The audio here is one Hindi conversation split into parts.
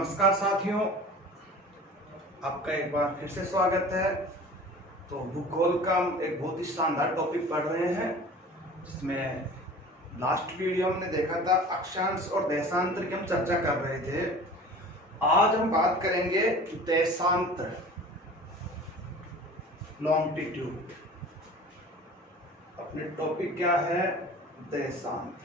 नमस्कार साथियों, आपका एक बार फिर से स्वागत है। तो भूगोल का हम एक बहुत ही शानदार टॉपिक पढ़ रहे हैं, जिसमें लास्ट वीडियो हमने देखा था अक्षांश और देशांतर की हम चर्चा कर रहे थे। आज हम बात करेंगे देशांतर, लॉन्गिट्यूड। अपने टॉपिक क्या है? देशांतर।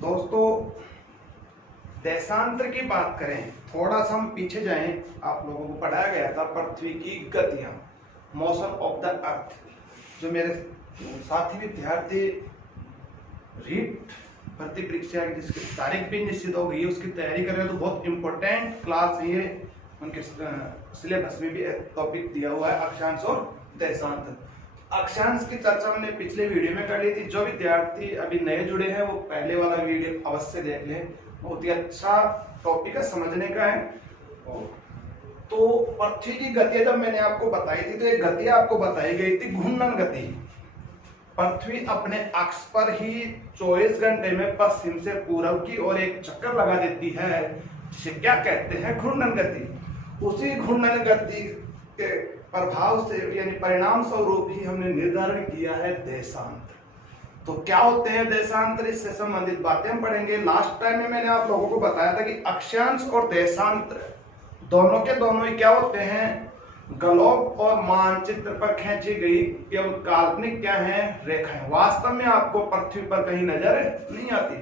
दोस्तों, देशांतर की बात करें, थोड़ा सा हम पीछे जाएं। आप लोगों को पढ़ाया गया था पृथ्वी की गतियां, मोशन ऑफ द अर्थ। जो मेरे साथी विद्यार्थी रीट भर्ती परीक्षा की जिसकी तारीख भी निश्चित हो गई है, उसकी तैयारी कर रहे हैं, तो बहुत इंपॉर्टेंट क्लास ये उनके सिलेबस में भी टॉपिक दिया हुआ है, अक्षांश और देशांतर। अक्षांश की चर्चा हमने पिछले वीडियो में कर ली थी। जो विद्यार्थी अभी नए जुड़े हैं वो पहले वाला वीडियो अवश्य देख लें, बहुत ही अच्छा टॉपिक है, समझने का है। तो पृथ्वी की गति जब मैंने आपको बताई थी, तो एक गति आपको बताई गई थी घूर्णन गति। पृथ्वी अपने अक्ष पर ही 24 घंटे में पश्चिम से पूर्व की ओर एक चक्कर लगा देती है, जिसे क्या कहते हैं? घूर्णन गति। उसी घूर्णन गति के प्रभाव से यानी परिणाम स्वरूप ही हमने निर्धारण किया है देशांतर। तो क्या होते हैं देशांतर, इससे संबंधित बातें हम पढ़ेंगे। लास्ट टाइम में मैंने आप लोगों को बताया था कि अक्षांश और देशांतर दोनों के दोनों ही क्या होते हैं? ग्लोब और मानचित्र पर खींची गई केवल काल्पनिक क्या है? रेखाएं। वास्तव में आपको पृथ्वी पर कहीं नजर नहीं आती,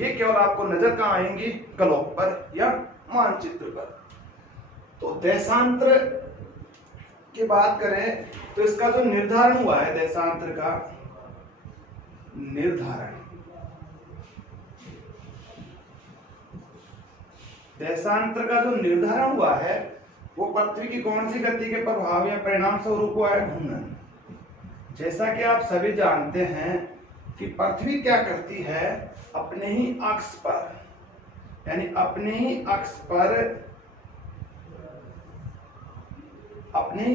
ये केवल आपको नजर कहां आएंगी? ग्लोब पर या मानचित्र पर। तो देशांतर की बात करें तो इसका जो निर्धारण हुआ है, देशांतर का निर्धारण, देशांतर का जो निर्धारण हुआ है वो पृथ्वी की कौन सी गति के प्रभाव या परिणाम स्वरूप हुआ है? घूर्णन। जैसा कि आप सभी जानते हैं कि पृथ्वी क्या करती है, अपने ही अक्ष पर यानी अपने ही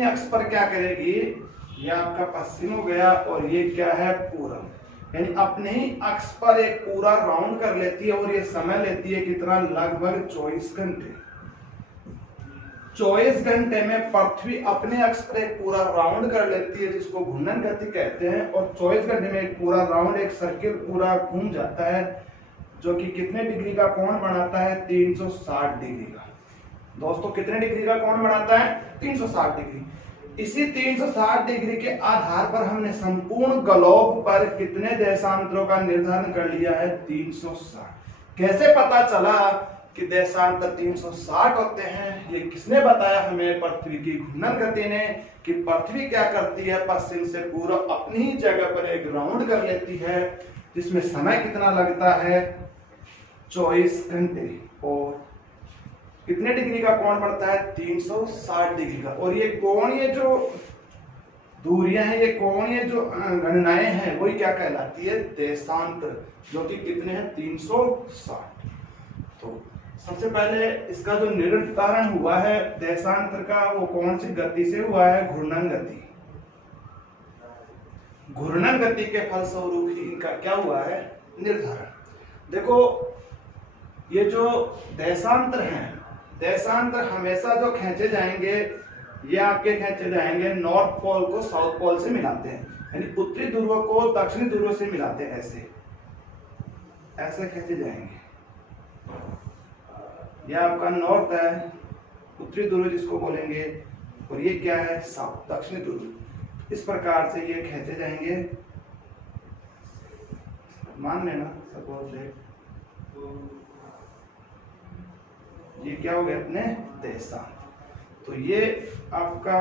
अक्ष पर क्या करेगी? यह आपका पश्चिम हो गया और ये क्या है? पूर्व। यानी अपने ही अक्ष पर एक पूरा राउंड कर लेती है, और ये समय लेती है कितना? लगभग 24 घंटे। 24 घंटे में पृथ्वी अपने अक्ष पर एक पूरा राउंड कर लेती है, जिसको घूर्णन गति कहते हैं। और 24 घंटे में एक पूरा राउंड, एक सर्किल पूरा घूम जाता है, जो कि कितने डिग्री का कोण बनाता है? 360 डिग्री का। दोस्तों, कितने डिग्री का कोण बनाता है? 360 डिग्री। इसी 360 डिग्री के आधार पर हमने संपूर्ण ग्लोब पर कितने देशांतरों का निर्धारण कर लिया है? 360। कैसे पता चला कि देशांतर 360 होते हैं? ये किसने बताया हमें? पृथ्वी की घूर्णन गति ने, कि पृथ्वी क्या करती है? पश्चिम से पूर्व अपनी ही जगह पर एक राउंड कर लेती है, जिसमें समय कितना लगता है? 24 घंटे। और कितने डिग्री का कोण पड़ता है? 360 डिग्री का। और ये कोणीय जो दूरियां हैं, ये कोणीय जो गणनाएं हैं, वही क्या कहलाती है? देशांतर, जो कि कितने हैं? 360। तो सबसे पहले इसका जो निर्धारण हुआ है देशांतर का, वो कौन सी गति से हुआ है? घूर्णन गति। घूर्णन गति के फलस्वरूप ही इनका क्या हुआ है? निर्धारण। देखो, ये जो देशांतर हैं, देशांतर हमेशा जो खींचे जाएंगे, ये आपके खींचे जाएंगे नॉर्थ पोल को साउथ पोल से मिलाते हैं, यानी उत्तरी ध्रुव को दक्षिणी ध्रुव से मिलाते हैं। ऐसे खींचे जाएंगे। ये आपका नॉर्थ है, उत्तरी ध्रुव जिसको बोलेंगे, और ये क्या है? साउथ, दक्षिणी ध्रुव। इस प्रकार से ये खींचे जाएंगे। मान लेना सपोज ये क्या हो गया? अपने देशांतर। तो ये आपका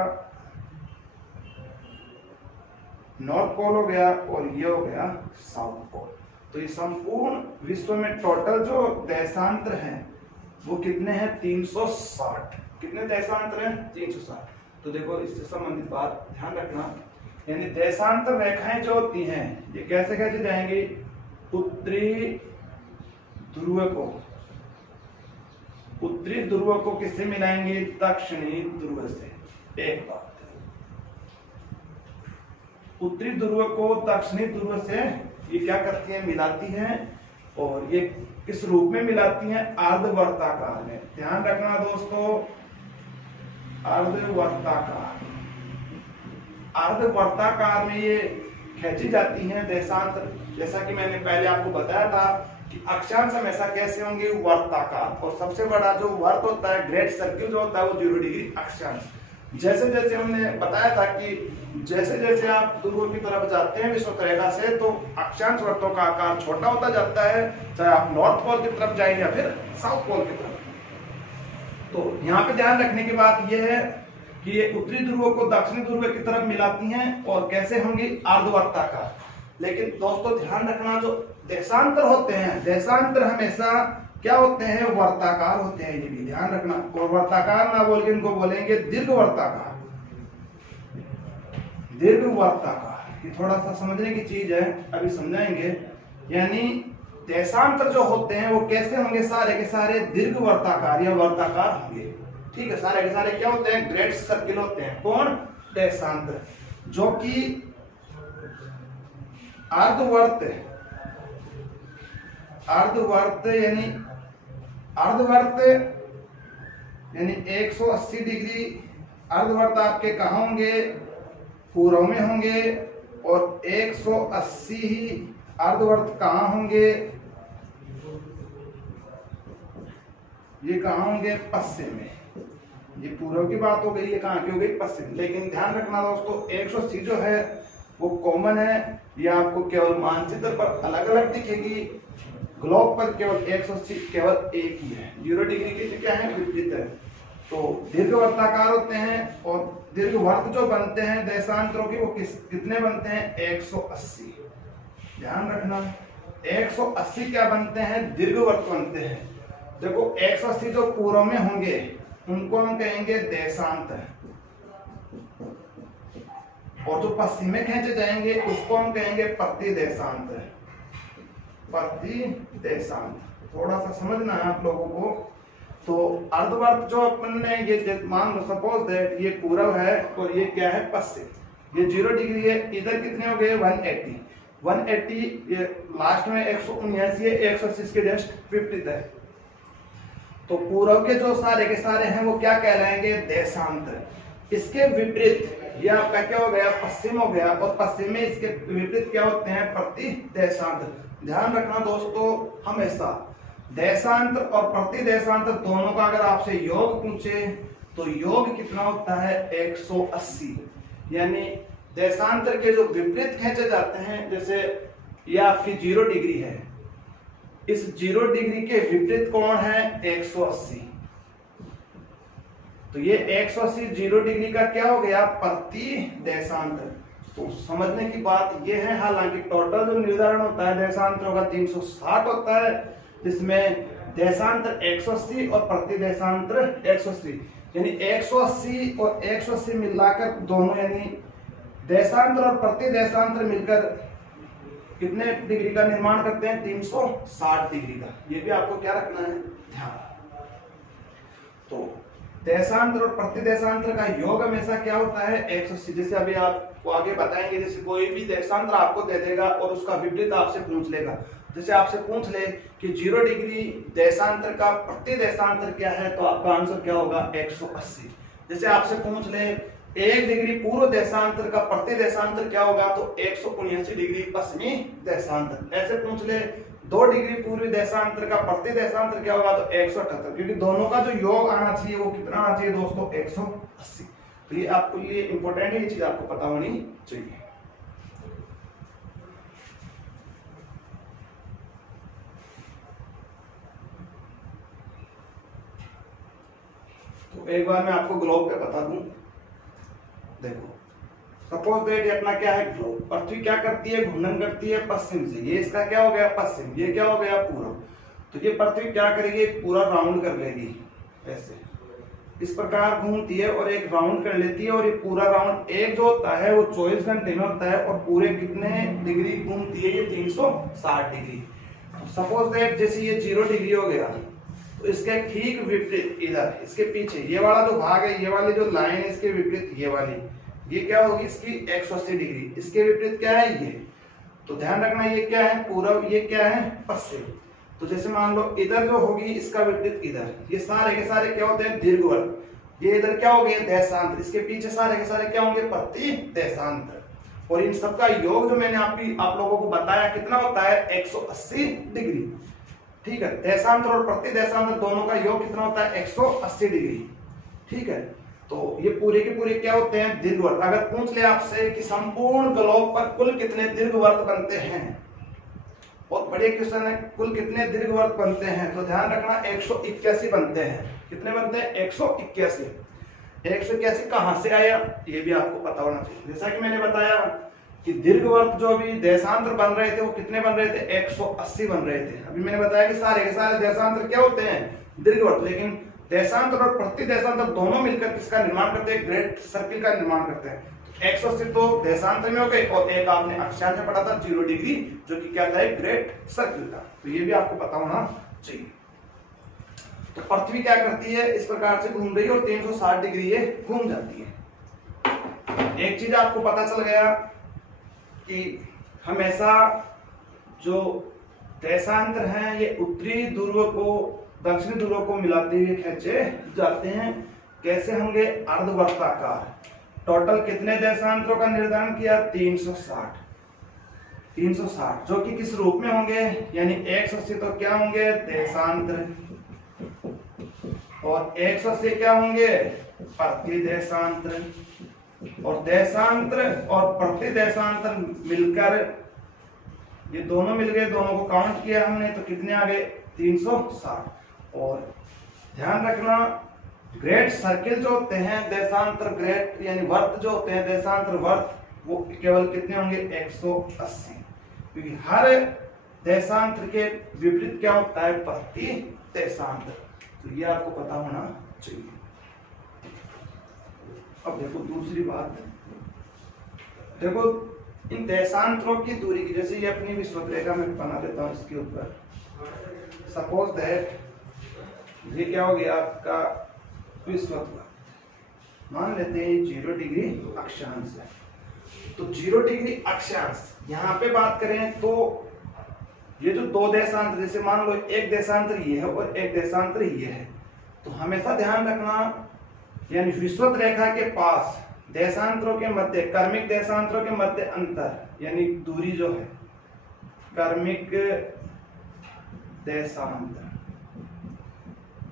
नॉर्थ पोल हो गया, और ये हो गया साउथ पोल। तो ये संपूर्ण विश्व में टोटल जो देशांतर हैं वो कितने हैं? 360। कितने देशांतर हैं? 360। तो देखो, इससे संबंधित बात ध्यान रखना, यानी देशांतर रेखाएं जो होती हैं, ये कैसे कैसे जाएंगी? उत्तरी ध्रुव को किससे मिलाएंगे? दक्षिणी ध्रुव से। एक बात, उत्तरी ध्रुव को दक्षिणी ध्रुव से ये क्या करती हैं, मिलाती हैं, और ये किस रूप में मिलाती हैं, अर्धवर्ताकार में। ध्यान रखना दोस्तों, अर्धवर्ताकार, अर्धवर्ताकार में ये खींची जाती हैं देशांतर। जैसा कि मैंने पहले आपको बताया था कि अक्षांश हमेशा कैसे होंगे, वर्ताकार, और सबसे बड़ा जो वर्त होता है, ग्रेट सर्किल जो होता है, वो 0 डिग्री अक्षांश। जैसे जैसे हमने बताया था कि जैसे जैसे आप ध्रुव की तरफ जाते हैं विषुवत से, तो अक्षांश वर्तों का आकार छोटा होता जाता है, चाहे आप नॉर्थ पोल की तरफ जाएं या फिर साउथ पोल की तरफ। तो यहाँ पे ध्यान रखने की बात यह है कि ये उत्तरी ध्रुव को दक्षिणी ध्रुव की तरफ मिलाती हैं, और कैसे होंगी, अर्धवर्ताकार। लेकिन दोस्तों ध्यान रखना, जो देशांतर होते हैं, देशांतर हमेशा क्या होते हैं, वर्ताकार होते हैं, ये भी ध्यान रखना। और वर्ताकार ना बोल के इनको बोलेंगे दीर्घवर्ताकार, दीर्घवर्ताकार। ये थोड़ा सा समझने की चीज है, अभी समझाएंगे। यानी देशांतर जो होते हैं वो कैसे होंगे, सारे के सारे दीर्घवर्ताकार या वर्ताकार होंगे। ठीक है, सारे के सारे क्या होते हैं, ग्रेट सर्किल होते हैं। कौन, देशांतर, जो कि अर्धवर्त, अर्धवर्त यानी अर्धवर्त यानी 180 डिग्री अर्धवर्त आपके कहाँ होंगे, पूर्व में होंगे, और 180 ही अर्धवर्त कहाँ होंगे, ये कहाँ होंगे, पश्चिम में। ये पूर्व की बात हो गई, ये कहाँ की हो गई, पश्चिम। लेकिन ध्यान रखना दोस्तों, 180 जो है वो कॉमन है, ये आपको केवल मानचित्र पर अलग अलग दिखेगी, ग्लोब पर केवल 180 केवल एक ही है। 0 डिग्री के क्या है, विपरीत है। तो दीर्घवर्ताकार होते हैं, और दीर्घवर्त जो बनते हैं देशांतरों की, वो कितने बनते हैं, 180। ध्यान रखना, 180 क्या बनते हैं, दीर्घवर्त बनते हैं। देखो 180 जो पूर्व में होंगे उनको हम कहेंगे देशांतर, और जो पश्चिम में खींचे जाएंगे उसको हम कहेंगे प्रतिदेशांतर, प्रतिदेशांतर। थोड़ा सा समझना है आप लोगों को। तो अर्धवर्त जो अपन ने ये मान लो, सपोज दैट ये पूर्व है और ये क्या है, पश्चिम। ये 0 डिग्री है, इधर कितने हो गए, 180। 180 ये लास्ट में 179 है, 180 के जस्ट विपरीत है। तो पूर्व के जो सारे के सारे हैं वो क्या कहलाएंगे, देशांतर। इसके विपरीत ये आपका क्या हो गया, पश्चिम हो गया, और पश्चिम में इसके विपरीत क्या होते हैं, प्रतिदेशांतर। ध्यान रखना दोस्तों, हमेशा देशांतर और प्रतिदेशांतर दोनों का अगर आपसे योग पूछे तो योग कितना होता है, 180। यानी देशांतर के जो विपरीत खींचे जाते हैं, जैसे ये आपकी 0 डिग्री है, इस 0 डिग्री के विपरीत कौन है, 180। तो ये 180 0 डिग्री का क्या हो गया, प्रतिदेशांतर। तो समझने की बात ये है, हालांकि टोटल जो निर्धारण होता है देशांतरों का 360 होता है, जिसमें देशांतर 180 और प्रतिदेशांतर 180, यानी 180 और 180 मिलाकर दोनों, यानी देशांतर और प्रतिदेशांतर मिलकर कितने डिग्री का निर्माण करते हैं, 360 डिग्री का। ये भी आपको क्या रखना है, ध्यान। तो देशांतर और प्रतिदेशांतर का योग हमेशा क्या होता है, 180। जैसे अभी आपको आगे बताएंगे, जैसे कोई भी देशांतर आपको दे देगा और उसका विपरीत आपसे पूछ लेगा। जैसे आपसे पूछ ले कि 0 डिग्री देशांतर का प्रतिदेशांतर क्या है, तो आपका आंसर क्या होगा, 180। जैसे आपसे पूछ ले 1 डिग्री पूर्व देशांतर का प्रतिदेशांतर क्या होगा, तो 179 डिग्री पश्चिमी देशांतर। ऐसे पूछ ले 2 डिग्री पूर्वी देशांतर का प्रतिदेशांतर क्या होगा, तो 178। क्योंकि दोनों का जो योग आना चाहिए वो कितना आना चाहिए दोस्तों, 180। तो ये आपको लिए इंपॉर्टेंट है, ये चीज आपको पता होनी चाहिए। तो एक बार मैं आपको ग्लोब पे बता दूं। देखो सपोज दैट ये अपना क्या है, ग्लोब। पृथ्वी क्या करती है, घूर्णन करती है पश्चिम से। ये इसका क्या हो गया, पश्चिम। ये क्या हो गया, पूर्व। तो ये पृथ्वी क्या करेगी, पूरा राउंड कर लेगी, ऐसे इस प्रकार घूमती है और एक राउंड कर लेती है। और ये पूरा राउंड एक जो होता है वो 24 घंटे में होता है, और पूरे कितने डिग्री घूमती है, ये 360 डिग्री। सपोज दैट जैसे ये 0 डिग्री हो गया, तो इसके ठीक विपरीत इधर इसके पीछे ये वाला जो भाग है, ये वाली जो लाइन है, इसके विपरीत ये वाली, ये क्या होगी, इसकी 180 डिग्री। इसके विपरीत क्या है, ये। तो ध्यान रखना ये क्या है पूर्व, ये क्या है पश्चिम। तो जैसे मान लो इधर जो होगी इसका विपरीत इधर, ये सारे के सारे क्या होते हैं दीर्घवृत्त। ये इधर क्या हो गए देशांतर, इसके पीछे सारे के सारे क्या होंगे प्रति देशांतर। और इन सबका योग जो मैंने आप लोगों को बताया कितना होता है 180 डिग्री। ठीक है, देशांतर और प्रति देशांतर दोनों का योग कितना होता है 180 डिग्री। ठीक है, तो ये पूरे के पूरे क्या होते हैं दीर्घवृत्त। अगर पूछ ले आपसे कि संपूर्ण ग्लोब पर कुल कितने दीर्घवृत्त बनते हैं, बहुत बड़े क्वेश्चन है, कुल कितने दीर्घवृत्त बनते हैं, तो ध्यान रखना 181 बनते हैं। कितने बनते हैं 181। 181 कहां से आया ये भी आपको पता होना चाहिए। जैसा कि मैंने बताया कि दीर्घवृत्त जो अभी देशांतर बन रहे थे वो कितने बन रहे थे 180 बन रहे थे। अभी मैंने बताया कि सारे के सारे देशांतर क्या होते हैं दीर्घवृत्त, लेकिन देशांतर और प्रति देशांतर दोनों मिलकर किसका निर्माण करते हैं ग्रेट सर्किल का निर्माण करते हैं। 180 तो देशांतर में हो गए और एक आपने अक्षांश में पढ़ा था 0 डिग्री जो कि क्या था ग्रेट सर्किल का, तो ये भी आपको पता होना चाहिए। तो पृथ्वी क्या करती है इस प्रकार से घूम रही है और 360 डिग्री ये घूम जाती है। एक चीज आपको पता चल गया कि हमेशा जो देशांतर हैं ये उत्तरी ध्रुव को दक्षिणी ध्रुव को मिलाते हुए खींचे जाते हैं। कैसे होंगे अर्धवृत्ताकार। टोटल कितने देशांतरों का निर्धारण किया 360 जो कि किस रूप में होंगे यानी 180 तो क्या होंगे देशांतर और 180 क्या होंगे प्रति देशांतर, और देशांतर और प्रति देशांतर मिलकर ये दोनों मिल गए, दोनों को काउंट किया हमने तो कितने आ गए 360। और ध्यान रखना ग्रेट सर्किल जो होते हैं देशांतर ग्रेट यानी वर्त जो होते हैं देशांतर वर्त वो केवल कितने होंगे 180, क्योंकि हर देशांतर के विपरीत क्या होता है प्रति देशांतर। तो ये आपको पता होना चाहिए। अब देखो दूसरी बात, देखो इन देशांतरों की दूरी की, जैसे ये अपनी विषुवत रेखा में बना देता हूं इसके ऊपर। सपोज दैट ये क्या हो गया आपका विषुवत, मान लेते हैं 0 डिग्री अक्षांश है। तो 0 डिग्री अक्षांश यहाँ पे बात करें तो ये जो दो देशांतर, जैसे मान लो एक देशांतर ये है और एक देशांतर ये है, तो हमेशा ध्यान रखना यानी विषुवत रेखा के पास देशांतरों के मध्य कर्मिक देशांतरों के मध्य अंतर यानी दूरी जो है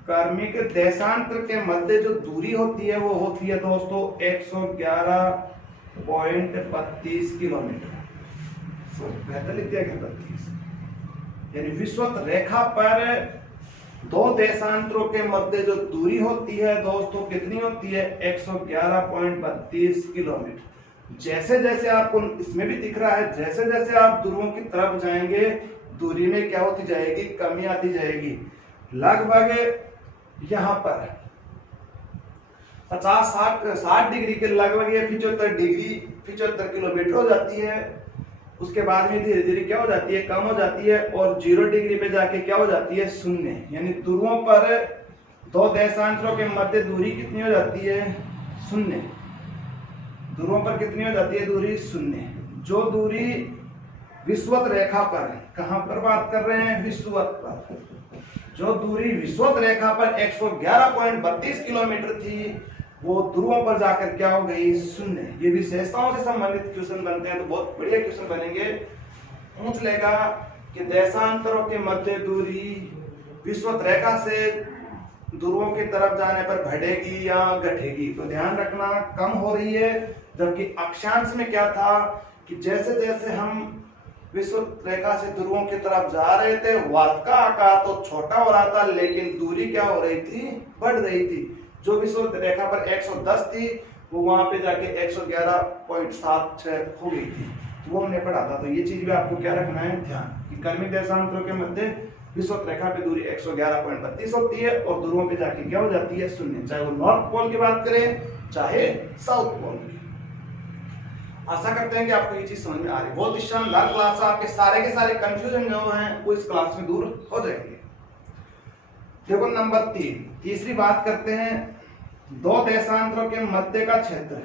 कर्मिक देशांतर के मध्य जो दूरी होती है वो होती है दोस्तों 111.32 किलोमीटर। बेहतर लिख दिया गया 32, यानी विषुवत रेखा पर दो देशांतरों के मध्य जो दूरी होती है दोस्तों कितनी होती है 111.32 किलोमीटर। जैसे जैसे आपको इसमें भी दिख रहा है जैसे जैसे आप ध्रुवों की तरफ जाएंगे दूरी में क्या होती जाएगी कमी आती जाएगी। लगभग यहाँ पर 50-60 डिग्री के लगभग ये 75 किलोमीटर हो जाती है। उसके बाद में धीरे धीरे क्या हो जाती है कम हो जाती है और 0 डिग्री पे जाके क्या हो जाती है शून्य, यानी ध्रुवों पर दो देशांतरों के मध्य दूरी कितनी हो जाती है शून्य। ध्रुवों पर कितनी हो जाती है दूरी शून्य। जो दूरी विषुवत रेखा पर, कहां पर बात कर रहे हैं विषुवत पर, जो दूरी विषुवत रेखा पर 111.32 किलोमीटर थी वो ध्रुवों पर जाकर क्या हो गई शून्य। ये विशेषताओं से संबंधित क्वेश्चन बनते हैं तो बहुत बढ़िया क्वेश्चन बनेंगे। पूछ लेगा कि देशांतरों के मध्य दूरी विषुवत रेखा से ध्रुवों की तरफ जाने पर बढ़ेगी या घटेगी, तो ध्यान रखना कम हो रही है। जबकि अक्षांश में क्या था कि जैसे जैसे हम विषुवत रेखा से ध्रुवों की तरफ जा रहे थे वात का आकार तो छोटा हो रहा था लेकिन दूरी क्या हो रही थी बढ़ रही थी। जो विषुवत रेखा पर 110 थी वो वहां पे जाके 111.76 हो गई थी, तो वो हमने पढ़ा था। तो ये चीज भी आपको क्या रखना है ध्यान कि कर्मिक देशांतरों के मध्य विषुवत रेखा पे दूरी 111.32 होती है और ध्रुवों पे जाके क्या हो जाती है शून्य, चाहे वो नॉर्थ पोल की बात करें चाहे साउथ पोल की। आशा करते हैं कि आपको ये चीज समझ में आ रही है। बहुत शानदार क्लास है, आपके सारे के सारे कंफ्यूजन जो हैं वो इस क्लास में दूर हो जाएंगे। देखो नंबर 3, तीसरी बात करते हैं दो देशांतरों के मध्य का क्षेत्र।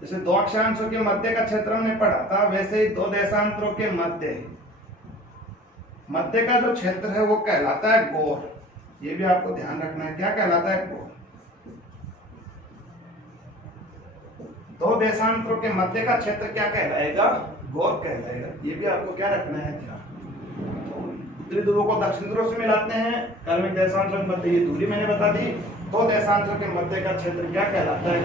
जैसे दो अक्षांशों के मध्य का क्षेत्र हमने पढ़ा था, वैसे ही दो देशांतरों के मध्य का जो क्षेत्र है वो कहलाता है गोर। ये भी आपको ध्यान रखना है, क्या कहलाता है? गोर। दो देशांतरों के मध्य का क्षेत्र क्या कहलाएगा? गोर कहलाएगा। ये भी आपको क्या रखना है? ध्यान। उत्तरी ध्रुव को दक्षिण ध्रुव से मिलाते हैं, कर्मिक देशांतरों के मध्य, ये दूरी मैंने बता दी। दो देशांतरों के मध्य का क्षेत्र क्या कहलाता है?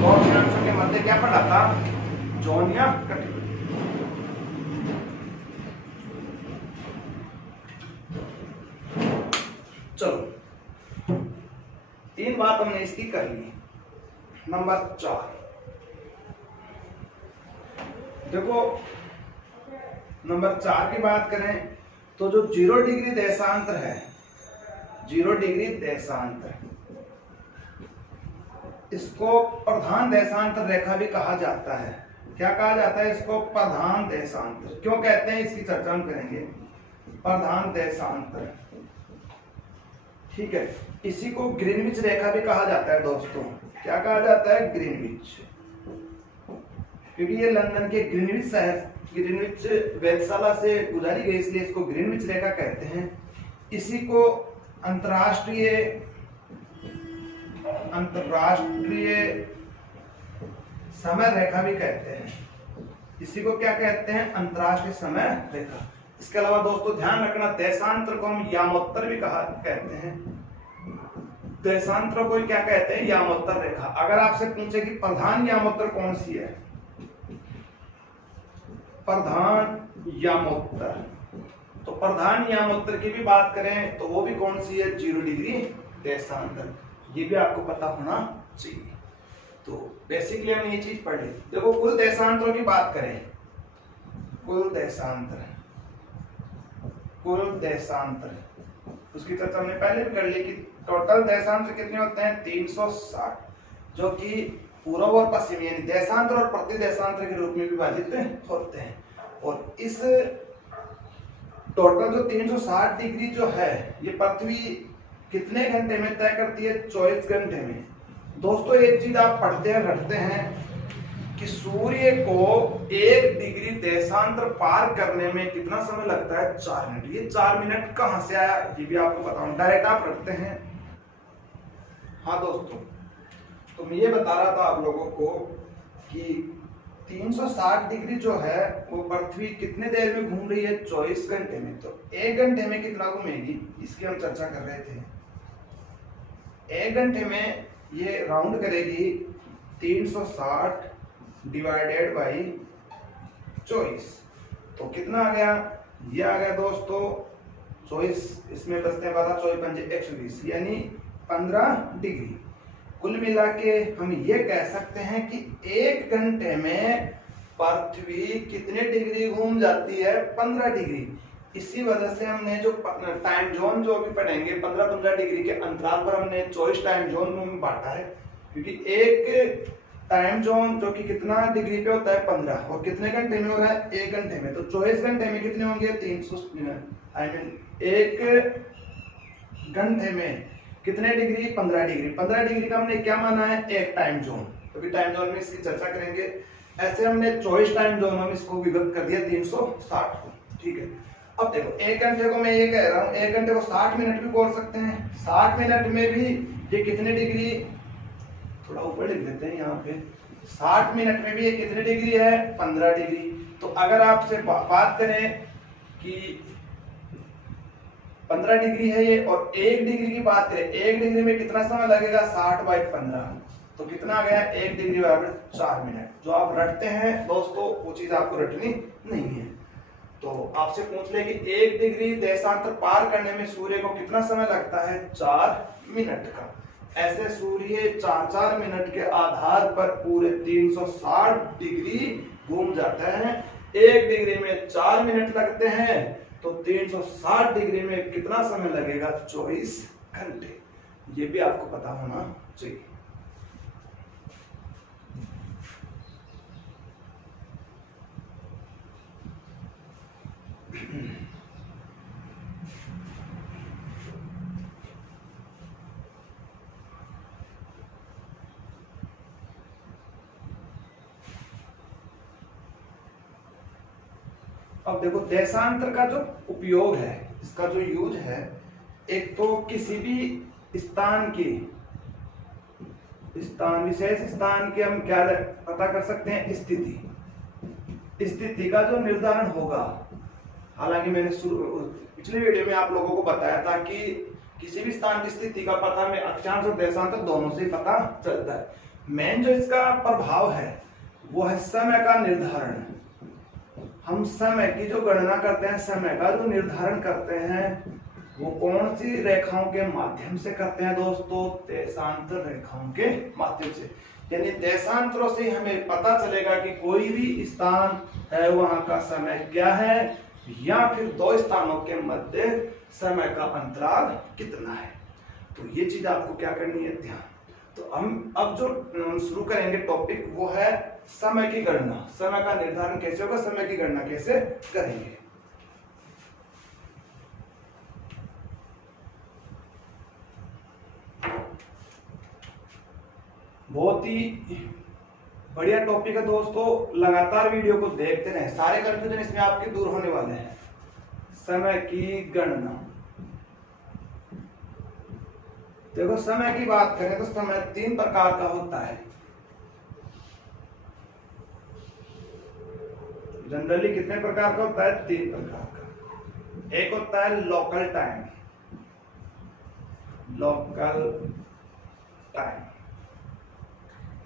दो अक्षांशों के मध्य क्या पढ़ा था? जोन या कटिबंध। चलो, 3 बात हमने इसकी कर ली। नंबर 4 देखो, नंबर 4 की बात करें तो जो 0 डिग्री देशांतर है, 0 डिग्री देशांतर, इसको प्रधान देशांतर रेखा भी कहा जाता है। क्या कहा जाता है इसको? प्रधान देशांतर। क्यों कहते हैं इसकी चर्चा हम करेंगे। प्रधान देशांतर, ठीक है। इसी को ग्रीनविच रेखा भी कहा जाता है दोस्तों। क्या कहा जाता है? ग्रीनविच। क्योंकि ये लंदन के ग्रीनविच शहर, ग्रीनविच वेधशाला से गुजारी गई, इसलिए इसको ग्रीनविच रेखा कहते हैं। इसी को अंतरराष्ट्रीय समय रेखा भी कहते हैं। इसी को क्या कहते हैं? अंतरराष्ट्रीय समय रेखा। इसके अलावा दोस्तों ध्यान रखना, देशांतर को हम यामोत्तर भी कहते हैं। देशांतर को क्या कहते हैं? यामोत्तर रेखा। अगर आपसे पूछे कि प्रधान यामोत्तर कौन सी है, प्रधान यामोत्तर, तो प्रधान यामोत्तर की भी बात करें तो वो भी कौन सी है? 0 डिग्री देशांतर। ये भी आपको पता होना चाहिए। तो बेसिकली हमने ये चीज पढ़ ली। देखो, कुल देशांतरों की बात करें, कुल देशांतर उसकी चर्चा हमने पहले भी कर ली कि टोटल देशांतर कितने होते हैं? 360, जो कि पूर्व और पश्चिम यानी देशांतर और प्रति देशांतर के रूप में विभाजित होते हैं। और इस टोटल जो 360 डिग्री जो है, ये पृथ्वी कितने घंटे में तय करती है? 24 घंटे में। दोस्तों एक चीज आप पढ़ते हैं, रटते हैं कि सूर्य को 1 डिग्री देशांतर पार करने में कितना समय लगता है? 4 मिनट। ये 4 मिनट कहां से आया ये भी आपको बताऊं, डायरेक्ट आप रखते हैं। हाँ दोस्तों, तो मैं ये बता रहा था आप लोगों को कि 360 डिग्री जो है वो पृथ्वी कितने देर में घूम रही है? 24 घंटे में। तो 1 घंटे में कितना घूमेगी, इसकी हम चर्चा कर रहे थे। 1 घंटे में ये राउंड करेगी 360 डिवाइडेड बाई 24, तो कितना आ गया? ये आ गया दोस्तों 24, इसमें बचते हैं 12, 24 पंजे 120, यानी 15 डिग्री। कुल मिला के हम ये कह सकते हैं कि 1 घंटे में पृथ्वी कितने डिग्री घूम जाती है? 15 डिग्री। इसी वजह से हमने जो टाइम जोन जो भी पढ़ेंगे 15-15 डिग्री के अंतराल पर हमने 24 टाइम जोन में बांटा है, क्योंकि एक टाइम जोन जो कि कितना डिग्री पे होता है? 15, और कितने घंटे में हो रहा है? 1 घंटे में। तो 24 घंटे में कितने होंगे? 1 घंटे में कितने डिग्री? 15 डिग्री। 15 डिग्री का हमने क्या माना है? एक टाइम जोन। तो भी टाइम जोन में इसकी चर्चा करेंगे। ऐसे हमने 24 टाइम जोन में इसको विभक्त कर दिया 360 को, ठीक है। अब देखो, 1 घंटे को मैं ये कह रहा हूँ, 1 घंटे को 60 मिनट भी बोल सकते हैं। 60 मिनट में भी ये कितने डिग्री, थोड़ा ऊपर लिख देते हैं यहाँ पे, 60 मिनट में भी ये कितने डिग्री है? 15 डिग्री। तो अगर आपसे बात करें कि 15 डिग्री है ये, और 1 डिग्री की बात करें, 1 डिग्री में कितना समय लगेगा? 60/15, तो कितना आ गया? 1 डिग्री बराबर 4 मिनट। जो आप रटते हैं दोस्तों वो चीज आपको रटनी नहीं है। तो आपसे पूछ ले कि 1 डिग्री देशांतर पार करने में सूर्य को कितना समय लगता है? 4 मिनट का। ऐसे सूर्य 4-4 मिनट के आधार पर पूरे 360 डिग्री घूम जाता है। 1 डिग्री में 4 मिनट लगते हैं, तो 360 डिग्री में कितना समय लगेगा? 24 घंटे। ये भी आपको पता होना चाहिए। अब देखो देशांतर का जो उपयोग है, इसका जो यूज है, एक तो किसी भी स्थान की विशेष स्थान की हम क्या पता कर सकते हैं, स्थिति का जो निर्धारण होगा। हालांकि मैंने पिछले वीडियो में आप लोगों को बताया था कि किसी भी स्थान की स्थिति का पता में अक्षांश और देशांतर दोनों से पता चलता है। मेन जो इसका प्रभाव है वो है समय का निर्धारण। हम समय की जो गणना करते हैं, समय का जो निर्धारण करते हैं, वो कौन सी रेखाओं के माध्यम से करते हैं दोस्तों? देशांतर रेखाओं के माध्यम से। यानी देशांतरों से हमें पता चलेगा कि कोई भी स्थान है वहां का समय क्या है, या फिर दो स्थानों के मध्य समय का अंतराल कितना है। तो ये चीज आपको क्या करनी है, ध्यान। तो हम अब जो शुरू करेंगे टॉपिक वो है समय की गणना। समय का निर्धारण कैसे होगा, समय की गणना कैसे करेंगे। बहुत ही बढ़िया टॉपिक है दोस्तों, लगातार वीडियो को देखते रहें, सारे कंफ्यूजन इसमें आपके दूर होने वाले हैं। समय की गणना, देखो समय की बात करें तो समय 3 प्रकार का होता है। जनरली कितने प्रकार का होता है? 3 प्रकार का। एक होता है लोकल टाइम,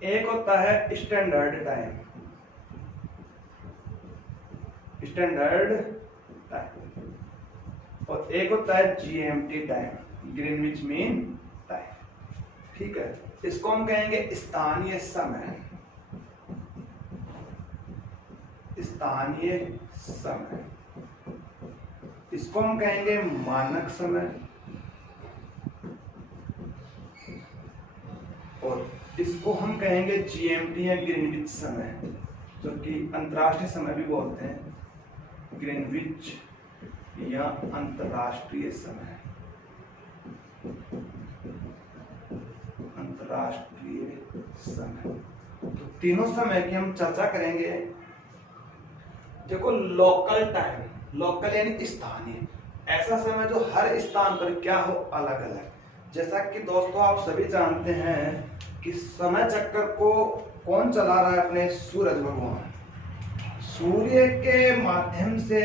एक होता है स्टैंडर्ड टाइम, और एक होता है GMT time, Greenwich mean time. ठीक है, इसको हम कहेंगे स्थानीय समय। इसको हम कहेंगे मानक समय, और इसको हम कहेंगे जीएमटी या ग्रीनविच समय, जो कि अंतर्राष्ट्रीय समय भी बोलते हैं, ग्रीनविच या अंतर्राष्ट्रीय समय। तो तीनों समय की हम चर्चा करेंगे। देखो लोकल टाइम, लोकल यानी स्थानीय, ऐसा समय जो हर स्थान पर क्या हो, अलग अलग। जैसा कि दोस्तों आप सभी जानते हैं कि समय चक्र को कौन चला रहा है? अपने सूरज भगवान। सूर्य के माध्यम से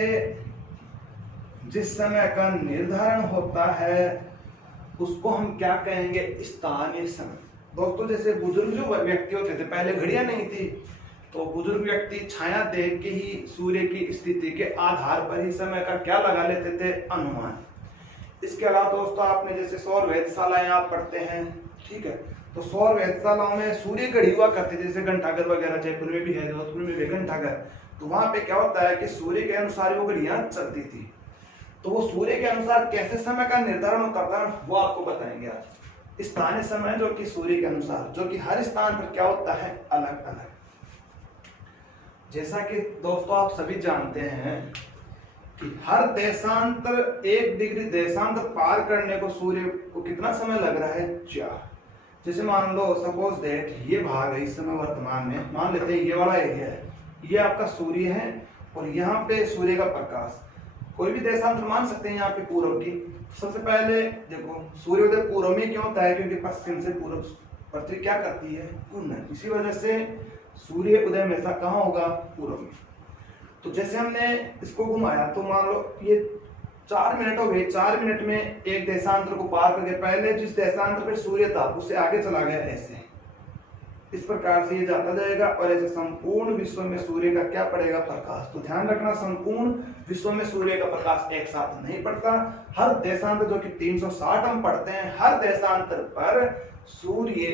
जिस समय का निर्धारण होता है उसको हम क्या कहेंगे? स्थानीय समय। दोस्तों जैसे बुजुर्ग जो व्यक्ति होते थे, पहले घड़ियां नहीं थी, तो बुजुर्ग व्यक्ति छाया देख के ही सूर्य की स्थिति के आधार पर ही समय का क्या लगा लेते थे? अनुमान। इसके अलावा दोस्तों आपने जैसे सौर वेधशालाएं आप पढ़ते हैं, ठीक है, तो सौर वेधशालाओं में सूर्य घड़ी हुआ करते थे, जैसे घंटाघर वगैरह जयपुर में भी है, जोधपुर में भी घंटाघर। तो वहां पे क्या होता है कि सूर्य के अनुसार वो घड़ियां चलती थी। तो वो सूर्य के अनुसार कैसे समय का निर्धारण करता है वो आपको बताएंगे आज। स्थानीय समय जो कि सूर्य के अनुसार, जो कि हर स्थान पर क्या होता है? अलग अलग। जैसा कि दोस्तों आप सभी जानते हैं कि हर देशांतर 1 डिग्री देशांतर पार करने को सूर्य को कितना समय लग रहा है? 4। जैसे मान लो सपोज दैट ये भाग है इस समय वर्तमान में, मान लेते हैं ये वाला एरिया है, ये आपका सूर्य है, और यहाँ पे सूर्य का प्रकाश। कोई भी देशांतर मान सकते हैं यहाँ पे पूर्व की। सबसे पहले देखो सूर्योदय पूर्व में क्यों होता है? क्योंकि पश्चिम से पूर्व पृथ्वी क्या करती है? घूमना। इसी वजह से सूर्य उदय हमेशा कहाँ होगा? पूर्व में। तो जैसे हमने इसको घुमाया तो मान लो ये 4 मिनट हो गए, 4 मिनट में एक देशांतर को पार करके पहले जिस देशांतर पर सूर्य था उससे आगे चला गया। ऐसे इस प्रकार से ये जाता जाएगा, और ऐसे संपूर्ण विश्व में सूर्य का क्या पड़ेगा? प्रकाश। तो ध्यान रखना, संपूर्ण विश्व में सूर्य का प्रकाश एक साथ नहीं पड़ता। हर देशांतर जो कि 360 हम पढ़ते हैं, हर देशांतर पर सूर्य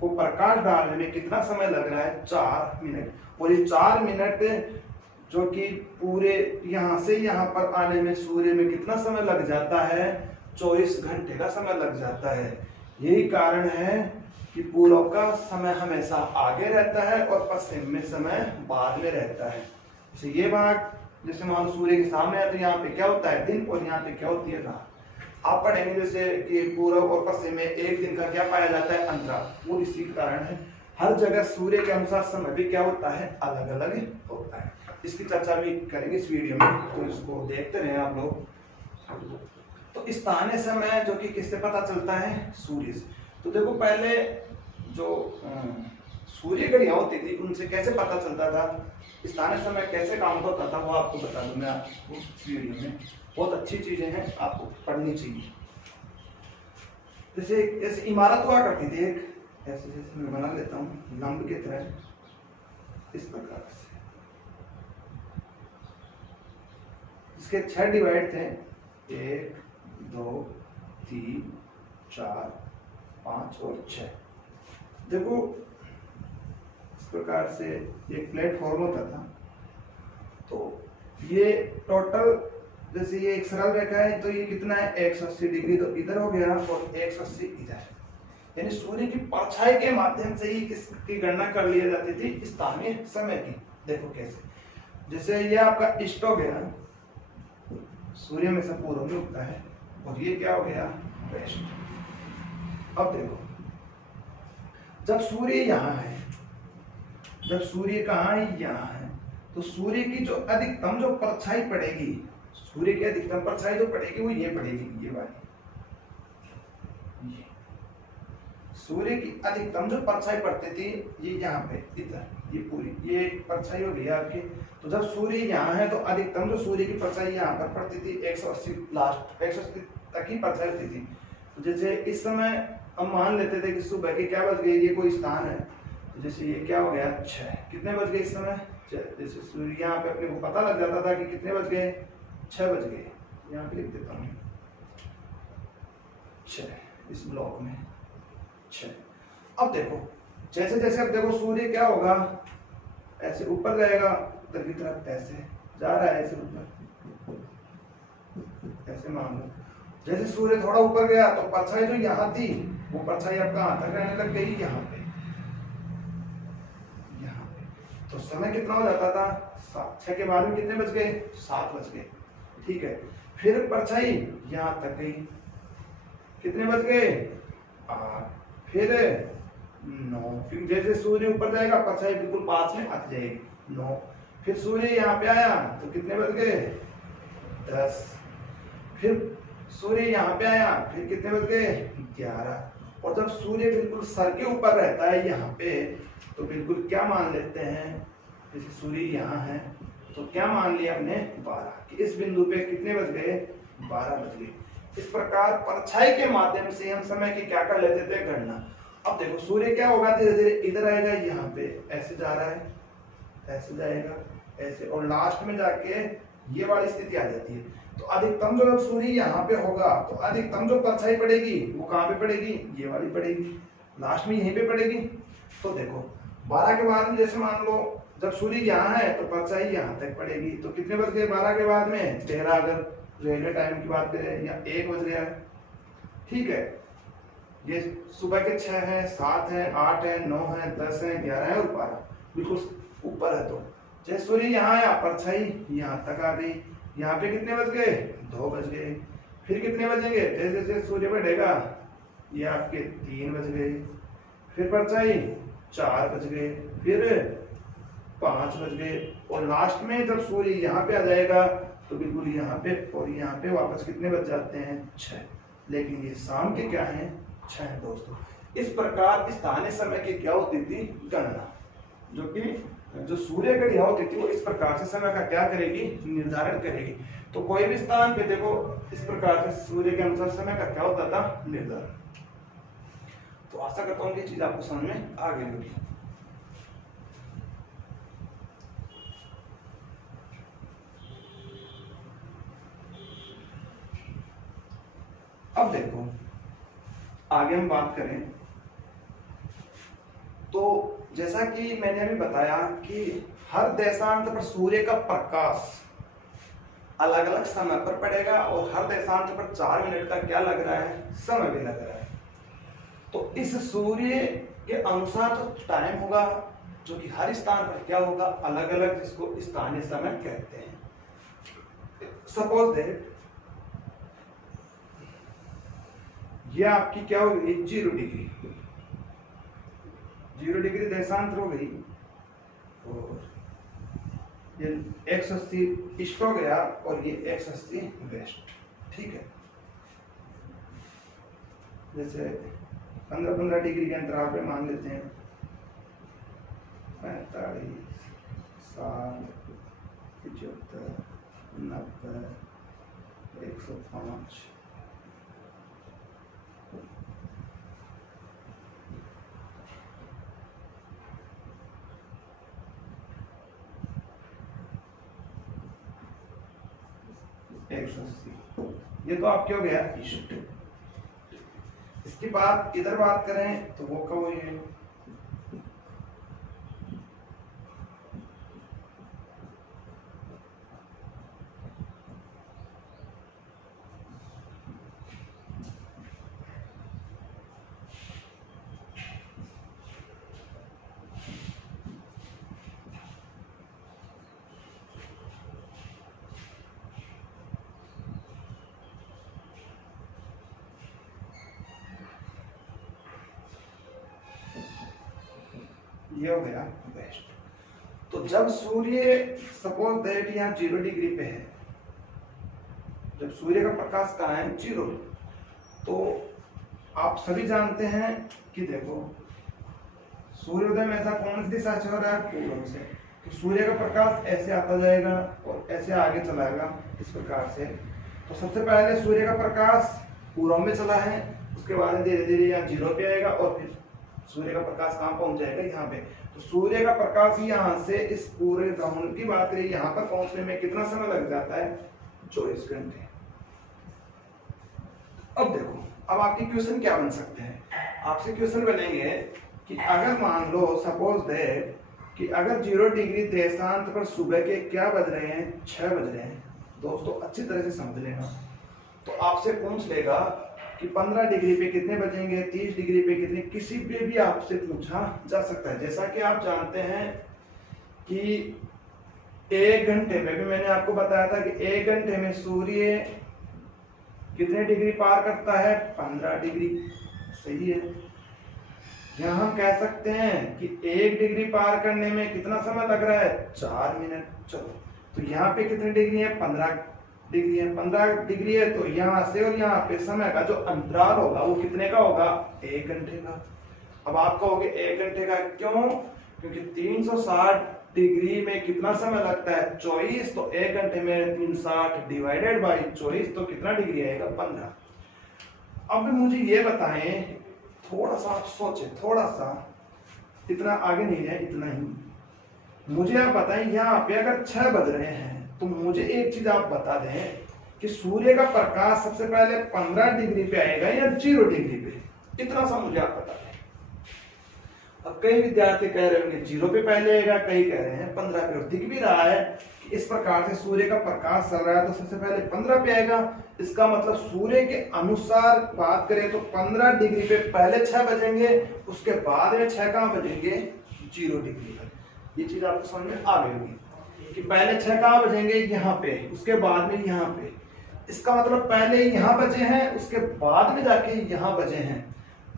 को प्रकाश डालने में कितना समय लग रहा है? 4 मिनट। और ये 4 मिनट जो कि पूरे यहाँ से यहाँ पर आने में सूर्य में कितना समय लग जाता है? 24 घंटे का समय लग जाता है। यही कारण है कि पूर्व का समय हमेशा आगे रहता है और पश्चिम में समय बाद में रहता है। जैसे ये भाग, जैसे मान लो सूर्य के सामने है तो यहाँ पे क्या होता है? दिन, और यहाँ पे क्या होती है? रात। आप पढ़ेंगे जैसे कि पूर्व और पश्चिम में एक दिन का क्या पाया जाता है? अंतराल। वो इसी कारण है हर जगह सूर्य के अनुसार समय भी क्या होता है? अलग अलग होता है। इसकी चर्चा भी करेंगे इस वीडियो में, तो इसको देखते रहे आप लोग। तो स्थानीय समय जो कि किससे पता चलता है, सूर्य से। तो देखो पहले जो सूर्य घड़ियां होती थी उनसे कैसे पता चलता था, स्थानीय समय कैसे काम होता था, वो आपको बता दूं मैं आपको इस वीडियो में। बहुत अच्छी चीजें हैं, आपको पढ़नी चाहिए। जैसे ऐसी इमारत हुआ करती थी एक, ऐसे जैसे मैं बना लेता हूँ लंब की तरह, इस प्रकार से। इसके 6 डिवाइड थे, 1 2 3 4 5 और 6। देखो इस प्रकार से एक प्लेटफॉर्म होता था। तो ये टोटल, जैसे ये एक सरल रेखा है, तो ये कितना है 180 डिग्री, तो इधर हो गया और 180 इधर। यानी सूर्य की परछाई के माध्यम से ही किसकी गणना कर ली जाती थी, स्थानीय समय की। देखो कैसे, जैसे ये आपका ईस्ट हो गया, सूर्य में से पूर्व में उगता है, और ये क्या हो गया, वेस्ट। अब देखो जब सूर्य यहाँ है, जब सूर्य कहाँ है, यहाँ है, तो सूर्य की जो अधिकतम जो परछाई पड़ेगी, सूर्य की अधिकतम परछाई जो पड़ेगी वो ये पड़ेगी, ये वाली। ये सूर्य की अधिकतम जो परछाई पड़ती थी ये यहाँ पे, इधर, ये पूरी ये परछाई हो गई आपकी। तो जब सूर्य यहाँ है तो अधिकतम जो सूर्य की परछाई यहाँ पर पड़ती थी 180, लास्ट 180 तक ही परछाई होती थी। तो जैसे इस समय हम मान लेते थे कि सुबह के क्या बज गए, ये कोई स्थान है, तो जैसे ये क्या हो गया 6, कितने बज गए इस समय, जैसे सूर्य यहाँ पे अपने को पता लग जाता था कि कितने बज गए, 6 बज गए। यहाँ पे लिख देता हूँ 6, इस ब्लॉक में 6। अब देखो जैसे जैसे, अब देखो सूर्य क्या होगा, ऐसे ऊपर जाएगा उत्तर की तरफ, ऐसे जा रहा है, ऐसे ऊपर, ऐसे मान लो। जैसे सूर्य थोड़ा ऊपर गया तो परछाई जो यहाँ थी वो परछाई अब कहाँ तक रहने लग गई, यहाँ पे, यहाँ पे। तो समय कितना हो जाता था 7, 6 के बाद में कितने बज गए, 7 बज गए, ठीक है। फिर परछाई यहाँ तक गई, कितने बज गए, 8, फिर 9, फिर जैसे सूर्य ऊपर जाएगा परछाई बिल्कुल पास में आती जाएगी, 9। फिर सूर्य यहाँ पे आया तो कितने बज गए, 10। फिर सूर्य यहाँ पे आया, फिर कितने बज गए, 11। और जब सूर्य बिल्कुल सर के ऊपर रहता है यहाँ पे, तो बिल्कुल क्या मान लेते हैं, जैसे सूर्य यहाँ है तो क्या मान लिया हमने, 12, कि इस बिंदु पे कितने बज गए, 12 बज गए। इस प्रकार परछाई के माध्यम से हम समय की क्या कर लेते थे, गणना। अब देखो सूर्य क्या होगा, धीरे धीरे इधर आएगा, यहाँ पे ऐसे जा रहा है, ऐसे जाएगा, ऐसे, और लास्ट में जाके ये वाली स्थिति आ जाती है। तो अधिकतम जो सूर्य यहाँ पे होगा तो अधिकतम जो परछाई पड़ेगी वो कहाँ पे पड़ेगी, ये वाली पड़ेगी, लास्ट में यहीं पे पड़ेगी। तो देखो 12 के बाद में, जैसे मान लो जब सूर्य यहाँ है तो परछाई यहाँ तक पड़ेगी, तो कितने बज गए 12 के बाद में, 13, अगर रेलवे टाइम की बात करें, या 1 बज गया, ठीक है। ये सुबह के 6 है, 7 है, 8 है, 9 है, 10 है, 11 है और 12 बिल्कुल ऊपर है। तो जैसे सूर्य यहाँ आया परछाई यहाँ तक आ गई, यहाँ पे कितने बज गए, 2 बज गए। फिर कितने बजेंगे, जैसे जैसे सूर्य बढ़ेगा ये आपके 3 बज गए, फिर परछाई 4 बज गए, फिर 5 बज गए, और लास्ट में जब सूर्य यहाँ पे आ जाएगा तो बिल्कुल यहाँ पे, और यहाँ पे वापस कितने बज जाते हैं, 6। लेकिन ये शाम के क्या है, 6 है दोस्तों। इस प्रकार स्थानीय समय की क्या होती थी, गणना, जो कि जो सूर्य घड़ियां होती थी वो इस प्रकार से समय का क्या करेगी, निर्धारण करेगी। तो कोई भी स्थान पे देखो इस प्रकार से सूर्य के अनुसार समय का क्या होता था, निर्धारण। तो आशा करता हूँ कि चीज आपको समझ में आ गई होगी। अब देखो आगे हम बात करें तो जैसा कि मैंने अभी बताया कि हर देशांत पर सूर्य का प्रकाश अलग अलग समय पर पड़ेगा, और हर देशांत पर 4 मिनट का क्या लग रहा है, समय भी लग रहा है। तो इस सूर्य के अनुसार तो टाइम होगा जो कि हर स्थान पर क्या होगा, अलग अलग, जिसको स्थानीय समय कहते हैं। सपोज दैट ये आपकी क्या हो गई, 0 डिग्री, 0 डिग्री देशांतर हो गई, और ये x80 ईस्ट हो गया और ये x80 वेस्ट। ठीक है, जैसे 15-15 डिग्री के अंतराल पे मान लेते हैं 45, 60, 75, 90, 105। ये तो आपके हो गया ईस्ट। इसके बाद इधर बात करें तो वो कब है, ये हो गया वेस्ट। तो जब सूर्य सपोज दैट यहाँ 0 डिग्री पे है, जब सूर्य का प्रकाश कहाँ है 0, तो आप सभी जानते हैं कि देखो सूर्योदय में ऐसा कौन सी दिशा से हो रहा है, पूर्व से। तो सूर्य का प्रकाश ऐसे आता जाएगा और ऐसे आगे चलाएगा इस प्रकार से। तो सबसे पहले सूर्य का प्रकाश पूर्व में चला है, उसके बाद धीरे धीरे यहाँ 0 पे आएगा और फिर सूर्य का प्रकाश कहाँ पहुंच जाएगा, यहाँ पे। तो सूर्य का प्रकाश यहाँ से इस पूरे राउंड की बात करें, यहाँ पर पहुंचने में कितना समय लग जाता है, 24 घंटे। अब देखो, अब आपके क्वेश्चन क्या बन सकते हैं, आपसे क्वेश्चन बनेंगे कि अगर मान लो सपोज दैट कि अगर 0 डिग्री देशांत पर सुबह के क्या बज रहे हैं, 6 बज रहे हैं। दोस्तों अच्छी तरह से समझ लेना। तो आपसे पूछ लेगा कि 15 डिग्री पे कितने बजेंगे, 30 डिग्री पे कितने, किसी पे भी आपसे पूछा जा सकता है। जैसा कि आप जानते हैं कि 1 घंटे में भी मैंने आपको बताया था कि 1 घंटे में सूर्य कितने डिग्री पार करता है, 15 डिग्री। सही है। यहाँ हम कह सकते हैं कि 1 डिग्री पार करने में कितना समय लग रहा है, 4 मिनट। चलो, तो यहाँ पे कितने डिग्री है, 15 डिग्री है। 15 डिग्री है तो यहाँ से और यहाँ पे समय का जो अंतराल होगा वो कितने का होगा, 1 घंटे का। अब आप कहोगे 1 घंटे का क्यों, क्योंकि 360 डिग्री में कितना समय लगता है, 24। तो 1 घंटे में 360 डिवाइडेड बाई 24 तो कितना डिग्री आएगा, 15। अब मुझे ये बताएं, थोड़ा सा आप सोचे, थोड़ा सा, इतना आगे नहीं है, इतना ही मुझे आप बताएं। यहाँ पे अगर 6 बज रहे हैं तो मुझे एक चीज आप बता दें कि सूर्य का प्रकाश सबसे पहले 15 डिग्री पे आएगा या 0 डिग्री पे, इतना सा मुझे आप बता दें। अब कई विद्यार्थी कह रहे होंगे 0 पे पहले आएगा, कई कह रहे हैं 15 पे। और दिख भी रहा है कि इस प्रकार से सूर्य का प्रकाश चल रहा है तो सबसे पहले 15 पे आएगा। इसका मतलब सूर्य के अनुसार बात करें तो 15 डिग्री पे पहले 6 बजेंगे, उसके बाद में 6 कहां बजेंगे, 0 डिग्री पर। ये चीज आपको समझ में आ गई होगी कि पहले 6 कहां बजेंगे, यहाँ पे, उसके बाद में यहाँ पे। इसका मतलब पहले यहाँ बजे हैं, उसके बाद में जाके यहाँ बजे हैं।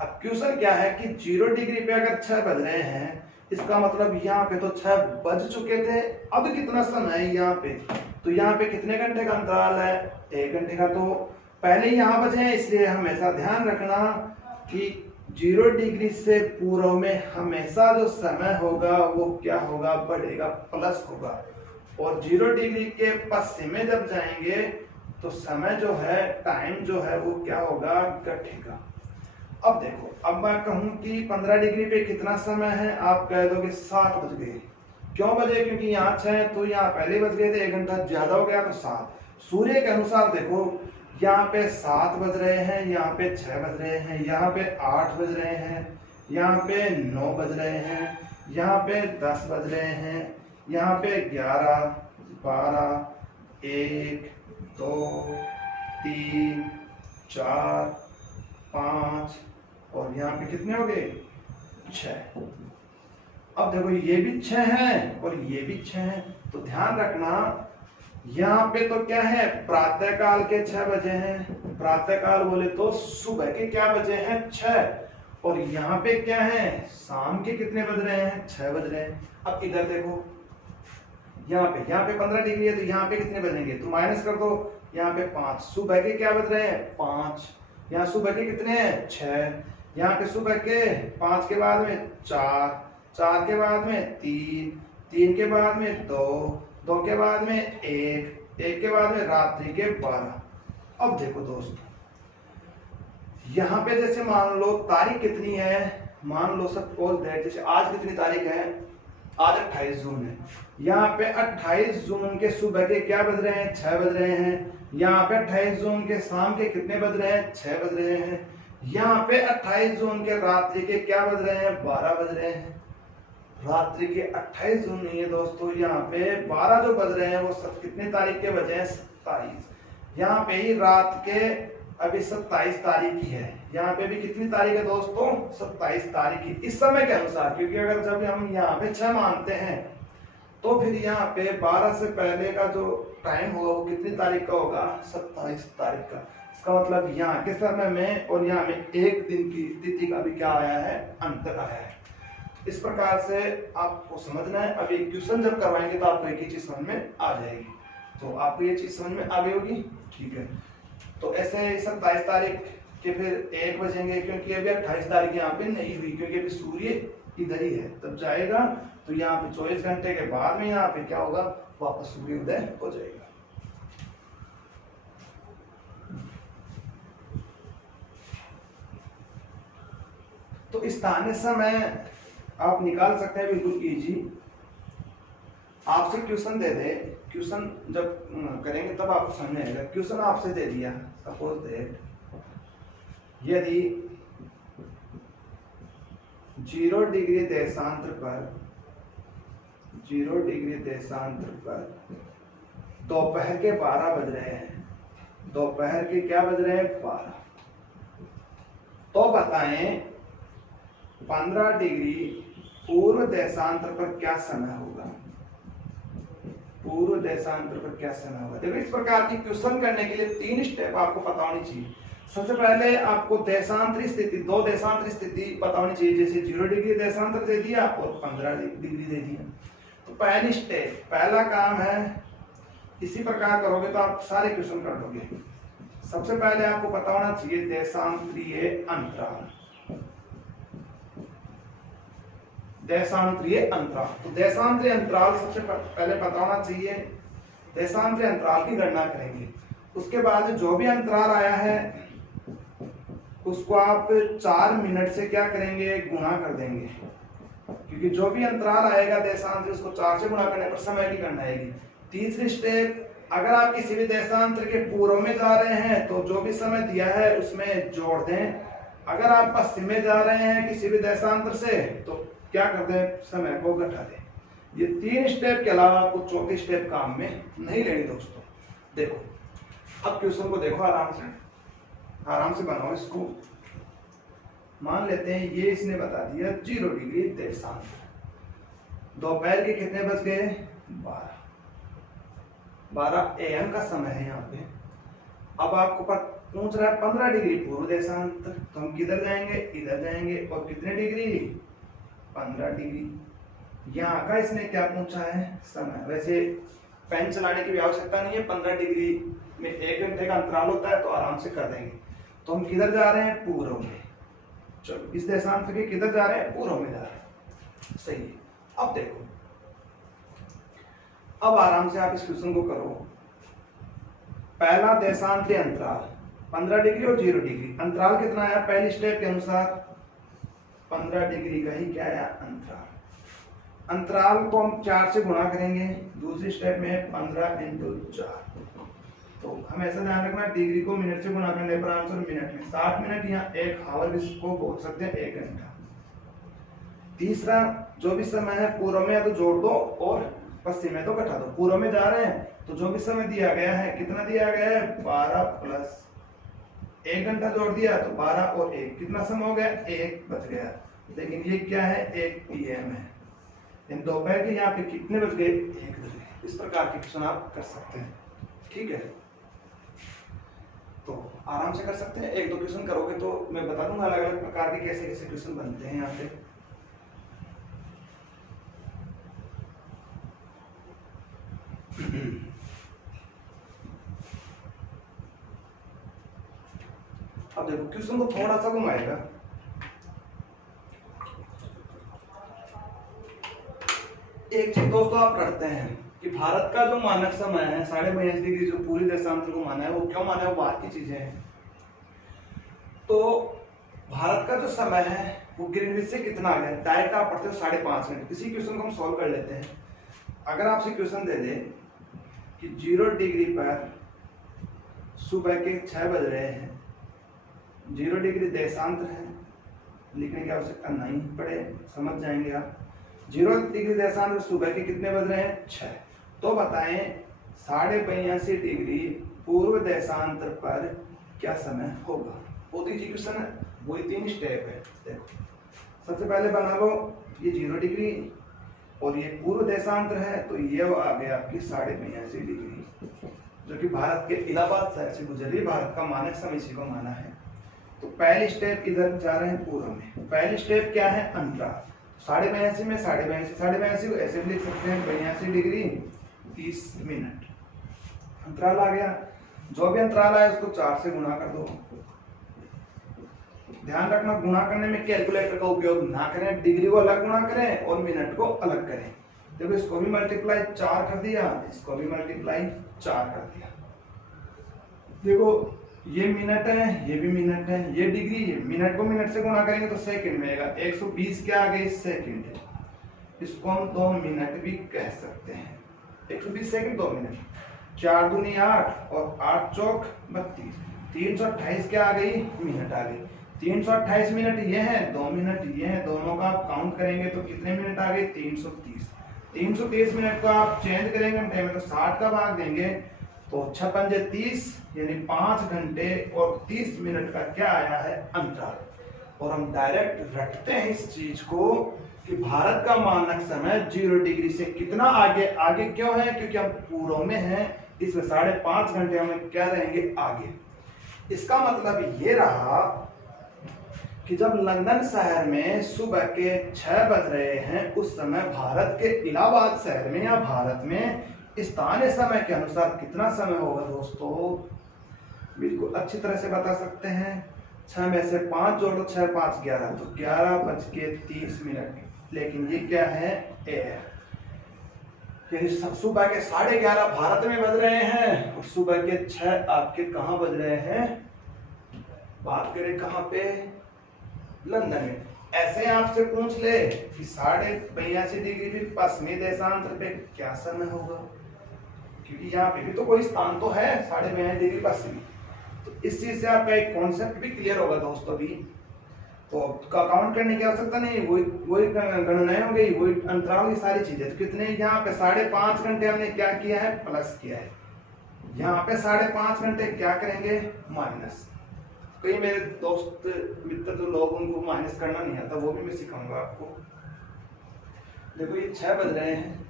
अब क्वेश्चन क्या है कि 0 डिग्री पे अगर 6 बज रहे हैं, इसका मतलब यहाँ पे तो 6 बज चुके थे। अब कितना समय है यहाँ पे, तो यहाँ पे कितने घंटे का अंतराल है, 1 घंटे का। तो पहले यहाँ बजे हैं, इसलिए हमेशा ध्यान रखना कि 0 डिग्री से पूर्व में हमेशा जो समय होगा वो क्या होगा, बढ़ेगा, प्लस होगा। और 0 डिग्री के पश्चिम में जब जाएंगे तो समय जो है, टाइम जो है वो क्या होगा, घटेगा। अब देखो, अब मैं कहूं कि 15 डिग्री पे कितना समय है, आप कह दोगे 7 बज गए। क्यों बजे, क्योंकि यहाँ 6 तो यहाँ पहले बज गए थे, 1 घंटा ज्यादा हो गया तो 7। सूर्य के अनुसार देखो, यहाँ पे 7 बज रहे हैं, यहाँ पे 6 बज रहे हैं, यहाँ पे 8 बज रहे हैं, यहाँ पे 9 बज रहे हैं, यहाँ पे 10 बज रहे हैं, यहाँ पे 11, 12, 1, 2, 3, 4, 5 और यहाँ पे कितने हो गए, 6। अब देखो ये भी 6 हैं और ये भी 6 हैं। तो ध्यान रखना, यहाँ पे तो क्या है, प्रातः काल के 6 बजे हैं। प्रातः काल बोले तो सुबह के क्या बजे हैं, 6। और यहाँ पे क्या है, शाम के कितने बज रहे हैं, 6 बज रहे हैं। अब इधर देखो, यहाँ पे 15 डिग्री है, तो यहाँ पे कितने बजेंगे, तो माइनस कर दो, यहाँ पे 5, सुबह के क्या बज रहे हैं 5, यहाँ सुबह के कितने हैं 6, यहाँ पे सुबह के 5 के बाद में 4, 4 के बाद में 3, 3 के बाद में 2, 2 के बाद में 1, 1 के बाद में रात्रि के 12। अब देखो दोस्तों, यहाँ पे जैसे मान लो तारीख कितनी है, मान लो सपोज दैट जैसे आज कितनी तारीख है, आज 28 जून है। यहाँ पे 28 जून के सुबह के क्या बज रहे हैं 6 बज रहे हैं। यहाँ पे 28 जून के शाम के कितने बज रहे हैं 6 बज रहे हैं। यहाँ पे 28 जून के रात्रि के क्या बज रहे हैं 12 बज रहे हैं। रात्रि के 28 जून नहीं है दोस्तों, यहाँ पे 12 जो बज रहे हैं वो सब कितनी तारीख के बजे हैं 27। यहाँ पे ही रात के अभी 27 तारीख की है, यहाँ पे भी कितनी तारीख है दोस्तों 27 तारीख की इस समय के अनुसार, क्योंकि अगर जब हम यहाँ पे 6 मानते हैं तो फिर यहाँ पे 12 से पहले का जो टाइम होगा वो कितनी तारीख का होगा 27 तारीख का। इसका मतलब यहाँ के समय में और यहाँ में एक दिन की तिथि का भी क्या आया है अंतर आया है। इस प्रकार से आपको समझना है। अभी क्वेश्चन जब करवाएंगे तो आपको एक ही चीज समझ में आ जाएगी, तो आपको ये चीज समझ में आ गई होगी, ठीक है। तो ऐसे 27 तारीख के फिर 1 बजेंगे, क्योंकि अभी 28 तारीख यहाँ पे नहीं हुई, क्योंकि अभी सूर्य इधर ही है, तब जाएगा तो यहाँ पे 24 घंटे के बाद में यहाँ पे क्या होगा वापस सूर्य उदय हो जाएगा। तो स्थानीय समय आप निकाल सकते हैं बिल्कुल इजी। आपसे क्वेश्चन दे दे, क्वेश्चन जब करेंगे तब आपको समझ में आएगा। क्वेश्चन आपसे दे दिया सपोज दैट यदि 0 डिग्री देशांतर पर दोपहर के 12 बज रहे हैं, दोपहर के क्या बज रहे हैं 12, तो बताएं 15 डिग्री पूर्व देशांतर पर क्या समय होगा, पूर्व देशांतर पर क्या समय होगा। देखो इस प्रकार की क्वेश्चन करने के लिए 3 स्टेप आपको पता होनी चाहिए। सबसे पहले आपको देशांतरी स्थिति, 2 देशांतरी स्थिति पता होनी चाहिए, जैसे 0 डिग्री देशांतर दे दिया और 15 डिग्री दे दिया। तो पहली स्टेप, पहला काम है, इसी प्रकार करोगे तो आप सारे क्वेश्चन कर लोगे। सबसे पहले आपको पता होना चाहिए देशांतरीय अंतराल, देशांतरीय अंतराल। तो देशांतरीय अंतराल सबसे पहले पता होना चाहिए। देशांतरीय अंतराल की गणना करेंगे, उसके बाद जो भी अंतराल आया है उसको आप 4 मिनट से क्या करेंगे गुणा कर देंगे, क्योंकि जो भी अंतराल आएगा देशांतर उसको 4 से गुणा करने पर समय की गणना आएगी। तीसरी स्टेप, अगर आप किसी भी देशांतर के पूर्व में जा रहे हैं तो जो भी समय दिया है उसमें जोड़ दें, अगर आप पश्चिम में जा रहे हैं किसी भी देशांतर से तो क्या कर दें समय को घटा दें। ये 3 स्टेप के अलावा आपको चौथी स्टेप काम में नहीं लेनी दोस्तों। देखो अब क्वेश्चन को देखो, आराम से बनाओ इसको। मान लेते हैं ये इसने बता दिया 0 डिग्री देशांतर, दोपहर के कितने बज गए 12 AM का समय है यहाँ पे। अब आपको पूछ रहा है 15 डिग्री पूर्व देशांतर, तो हम किधर जाएंगे इधर जाएंगे, और कितने डिग्री 15 डिग्री। यहाँ का इसने क्या पूछा है समय। वैसे पेन चलाने की भी आवश्यकता नहीं है, 15 डिग्री में 1 घंटे का अंतराल होता है तो आराम से कर देंगे। तो हम किधर जा रहे हैं पूर्व में, चलो इस देशांतर के किधर जा रहे हैं पूर्व में जा रहे हैं, सही है। अब देखो, अब आराम से आप इस क्वेश्चन को करो। पहला देशांतरीय अंतराल 15 डिग्री और 0 डिग्री, अंतराल कितना है पहली स्टेप के अनुसार 15 डिग्री का ही क्या है अंतराल। अंतराल को हम 4 से गुणा करेंगे, दूसरी स्टेप में 15 × 4। तो हमें ऐसा ध्यान रखना डिग्री को मिनट से गुणा करने पर आंसर मिनट में 60 मिनट, यहाँ 1 आवर इसको बोल सकते हैं 1 घंटा। तीसरा, जो भी समय है पूर्व में या तो जोड़ दो और पश्चिम में तो घटा दो। पूर्व में जा रहे हैं तो जो भी समय दिया गया है, कितना दिया गया है 12 प्लस 1 घंटा जोड़ दिया तो 12 और 1 कितना समय हो गया 1 बच गया। लेकिन ये क्या है 1 PM है, इन दोपहर के यहाँ पे कितने बज गए 1 बज गए। इस प्रकार के क्वेश्चन आप कर सकते हैं, ठीक है। तो आराम से कर सकते हैं, 1-2 क्वेश्चन करोगे तो मैं बता दूंगा अलग अलग प्रकार के कैसे कैसे क्वेश्चन बनते हैं यहाँ पे। अब देखो क्वेश्चन को थोड़ा सा घुमाएगा, एक चीज दोस्तों आप करते हैं कि भारत का जो मानक समय है 42.5 डिग्री, जो पूरी देशांतर को माना है, वो क्यों माना है, वो बाहर की चीजें हैं। तो भारत का जो समय है वो ग्रीनविच से कितना आ गया, डायरेक्ट आप पढ़ते हो 5.5 मिनट। इसी क्वेश्चन को हम सॉल्व कर लेते हैं। अगर आपसे क्वेश्चन दे दे कि 0 डिग्री पर सुबह के 6 बज रहे हैं, 0 डिग्री देशांतर है, लिखने की आवश्यकता नहीं पड़े, समझ जाएंगे आप। 0 डिग्री देशांतर सुबह के कितने बज रहे हैं, 6। तो बताएं 82.5 डिग्री पूर्व देशांतर पर क्या समय होगा। बहुत ही क्वेश्चन है, वही 3 स्टेप है। देखो सबसे पहले बना लो ये 0 डिग्री और ये पूर्व देशांतर है, तो ये आ गया आपकी 82.5 डिग्री, जो कि भारत के इलाहाबाद शहर से गुजर रही है। भारत का मानक समय इसी को माना है। तो पहली स्टेप इधर जा रहे हैं पूर्व में। पहली स्टेप क्या है, अंतराल। 82.5 में 82.5 को ऐसे भी लिख सकते हैं 82 डिग्री 30 मिनट। अंतराल आ गया, जो भी अंतराल आया उसको 4 से गुणा कर दो। ध्यान रखना गुणा करने में कैलकुलेटर का उपयोग ना करें, डिग्री को अलग गुणा करें और मिनट को अलग करें। देखो इसको भी मल्टीप्लाई 4 कर दिया, इसको भी मल्टीप्लाई 4 कर दिया। देखो ये मिनट है, ये भी मिनट है, ये डिग्री है, मिनट को मिनट से गुणा करेंगे तो सेकंड में आएगा। 120 क्या आ गए, सेकंड। इसको हम 2 मिनट भी कह सकते हैं। 120 सेकंड 2 मिनट। 4 दूनी 8 और 8 चौक 32। 328 क्या आ गई, मिनट आ गई। 328 मिनट ये है, 2 मिनट ये है, दोनों का आप काउंट करेंगे तो कितने मिनट आ गए, 330। 330 मिनट को आप चेंज करेंगे घंटे में तो 60 का भाग देंगे तो 6 पंजे 30, यानी 5 घंटे और 30 मिनट का क्या आया है, अंतराल। और हम डायरेक्ट रखते हैं इस चीज को कि भारत का मानक समय 0 डिग्री से कितना आगे। आगे क्यों है, क्योंकि हम पूर्व में हैं, इसमें 5.5 घंटे हमें क्या रहेंगे, आगे। इसका मतलब ये रहा कि जब लंदन शहर में सुबह के 6 बज रहे हैं, उस समय भारत के इलाहाबाद शहर में या भारत में स्थानीय समय के अनुसार कितना समय होगा दोस्तों, बिल्कुल अच्छी तरह से बता सकते हैं। 6 में से 5 जोड़ो, 6 5 11, तो 11:30 मिनट। लेकिन ये क्या है, एयर, सुबह के 11:30 भारत में बज रहे हैं और सुबह के 6 आपके कहाँ बज रहे हैं, बात करें कहाँ पे, लंदन में। ऐसे आपसे पूछ ले कि 82.5 डिग्री भी पश्चिमी देशांतर पे क्या समय होगा, क्योंकि यहाँ पे भी तो कोई स्थान तो है 82.5 डिग्री पश्चिमी। तो इस चीज से आपका एक कॉन्सेप्ट भी क्लियर होगा दोस्तों भी। तो काउंट करने की आवश्यकता नहीं, वही गणनाएं हो गई, वही अंतराल की सारी चीजें। तो कितने यहाँ पे 5.5 घंटे हमने क्या किया है, प्लस किया है। यहाँ पे 5.5 घंटे क्या करेंगे, माइनस। कई मेरे दोस्त मित्र जो लोग उनको माइनस करना नहीं आता, वो भी मैं सिखाऊंगा आपको। देखो ये 6 बज रहे हैं,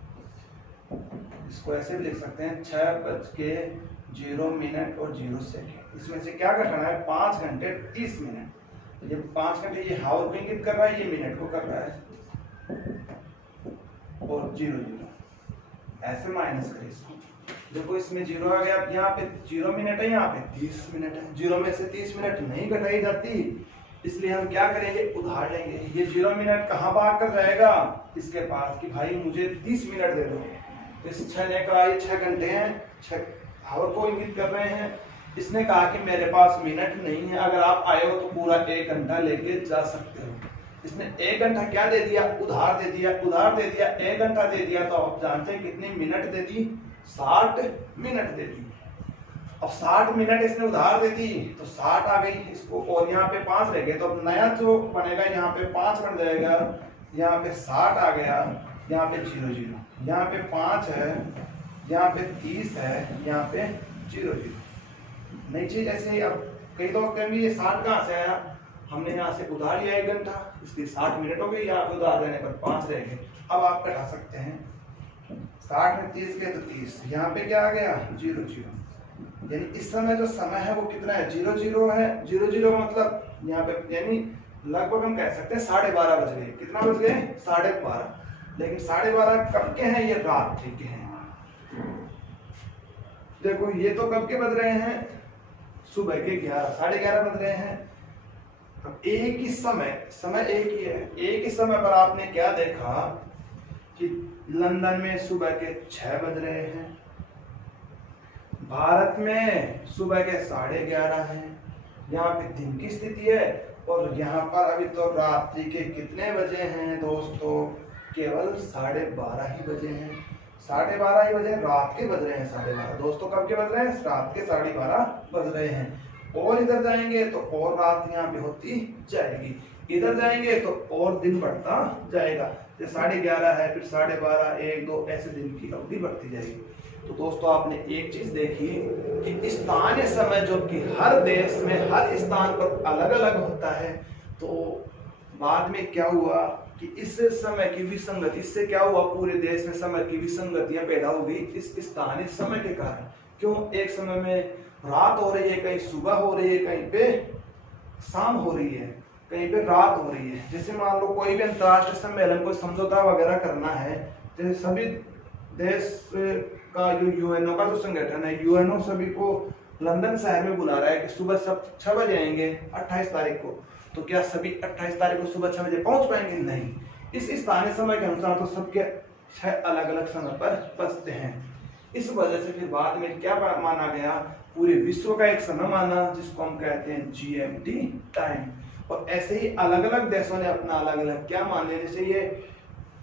इसको ऐसे भी लिख सकते हैं 6:0 मिनट और 0 सेकेंड। इसमें से क्या घटाना है, 5 घंटे 30 मिनट। ये 5 घंटे ये हावर को इंगित कर रहा है, ये मिनट को कर रहा है, और 0 ऐसे माइनस करें इसको। देखो इसमें 0 आ गया, यहाँ पे 0 मिनट है, यहाँ पे 30 मिनट है। 0 में से 30 मिनट नहीं घटाई जाती, इसलिए हम क्या करेंगे, उधार लेंगे। ये 0 मिनट कहाँ भाग कर जाएगा, इसके पास, कि भाई मुझे 30 मिनट दे दो। तो इस 6 ने कहा ये 6 घंटे हैं, 6 हावर को इंगित कर रहे हैं। इसने कहा कि मेरे पास मिनट नहीं है, अगर आप आए हो तो पूरा 1 घंटा लेके जा सकते हो। इसने 1 घंटा क्या दे दिया, उधार दे दिया। उधार दे दिया, 1 घंटा दे दिया, तो आप जानते हैं कितनी मिनट दे दी, 60 मिनट दे दी। अब 60 मिनट इसने उधार दे दी तो 60 आ गई इसको, और यहाँ पे 5 रह गए, तो अब नया जो बनेगा यहाँ पे 5 बन जाएगा, यहाँ पे 60 आ गया, यहाँ पे 0, यहाँ पे 5 है, यहाँ पे 30 है, यहाँ पे 0। नई चीज ऐसे। अब कई दोस्त कहेंगे ये 60 कहाँ से आया, हमने यहाँ से उधार लिया 1 घंटा, इसलिए 60 मिनट हो गई, यहाँ पे उधार देने पर 5 रह गए। अब आप घटा सकते हैं, 60 में 30 गए तो 30, यहाँ पे क्या आ गया, 0, यानी इस समय जो समय है वो कितना है, 0 है। 0 मतलब यहाँ पे यानी लगभग हम कह सकते हैं 12:30 बज गए। कितना बज गए, 12:30। लेकिन 12:30 कब के हैं, ये रात्रि के हैं। देखो ये तो कब के बज रहे हैं, सुबह के 11, 11:30 बज रहे हैं। अब एक ही समय एक ही है, एक ही समय पर आपने क्या देखा कि लंदन में सुबह के 6 बज रहे हैं, भारत में सुबह के 11:30 हैं। यहाँ पे दिन की स्थिति है और यहाँ पर अभी तो रात्रि के कितने बजे हैं दोस्तों? केवल 12:30 ही बजे हैं। 12:30 ही बजे, रात के बज रहे हैं 12:30। दोस्तों कब के बज रहे हैं? रात के 12:30 बज रहे हैं। और इधर जाएंगे तो और रात यहाँ पे होती जाएगी, इधर जाएंगे तो और दिन बढ़ता जाएगा। जैसे 11:30 है, फिर 12:30, 1, 2 ऐसे दिन की अवधि बढ़ती जाएगी। तो दोस्तों आपने एक चीज देखी कि स्थानीय समय जो कि हर देश में हर स्थान पर अलग अलग होता है। तो बाद में क्या हुआ कि इस समय की विसंगति, इससे क्या हुआ, पूरे देश में समय की विसंगतियां पैदा हो गई इस स्थानीय समय के कारण। क्यों? एक समय में रात हो रही है, कहीं सुबह हो रही है, कहीं पे शाम हो रही है, कहीं पे रात हो रही है। जैसे मान लो कोई भी अंतर्राष्ट्रीय सम्मेलन, कोई समझौता वगैरह करना है, जैसे सभी देश का जो यूएनओ का जो संगठन है, यूएनओ सभी को लंदन शहर में बुला रहा है कि सुबह सब 6 बजे आएंगे 28 तारीख को। तो क्या सभी 28 तारीख को सुबह 6 बजे पहुंच पाएंगे? नहीं। इस स्थानीय समय के अनुसार तो सबके 6 अलग अलग समय पर बजते हैं। इस वजह से फिर बाद में क्या माना गया, पूरे विश्व का एक समय माना जिसको हम कहते हैं जीएमटी टाइम। और ऐसे ही अलग अलग देशों ने अपना अलग अलग क्या मान लिया। जैसे ये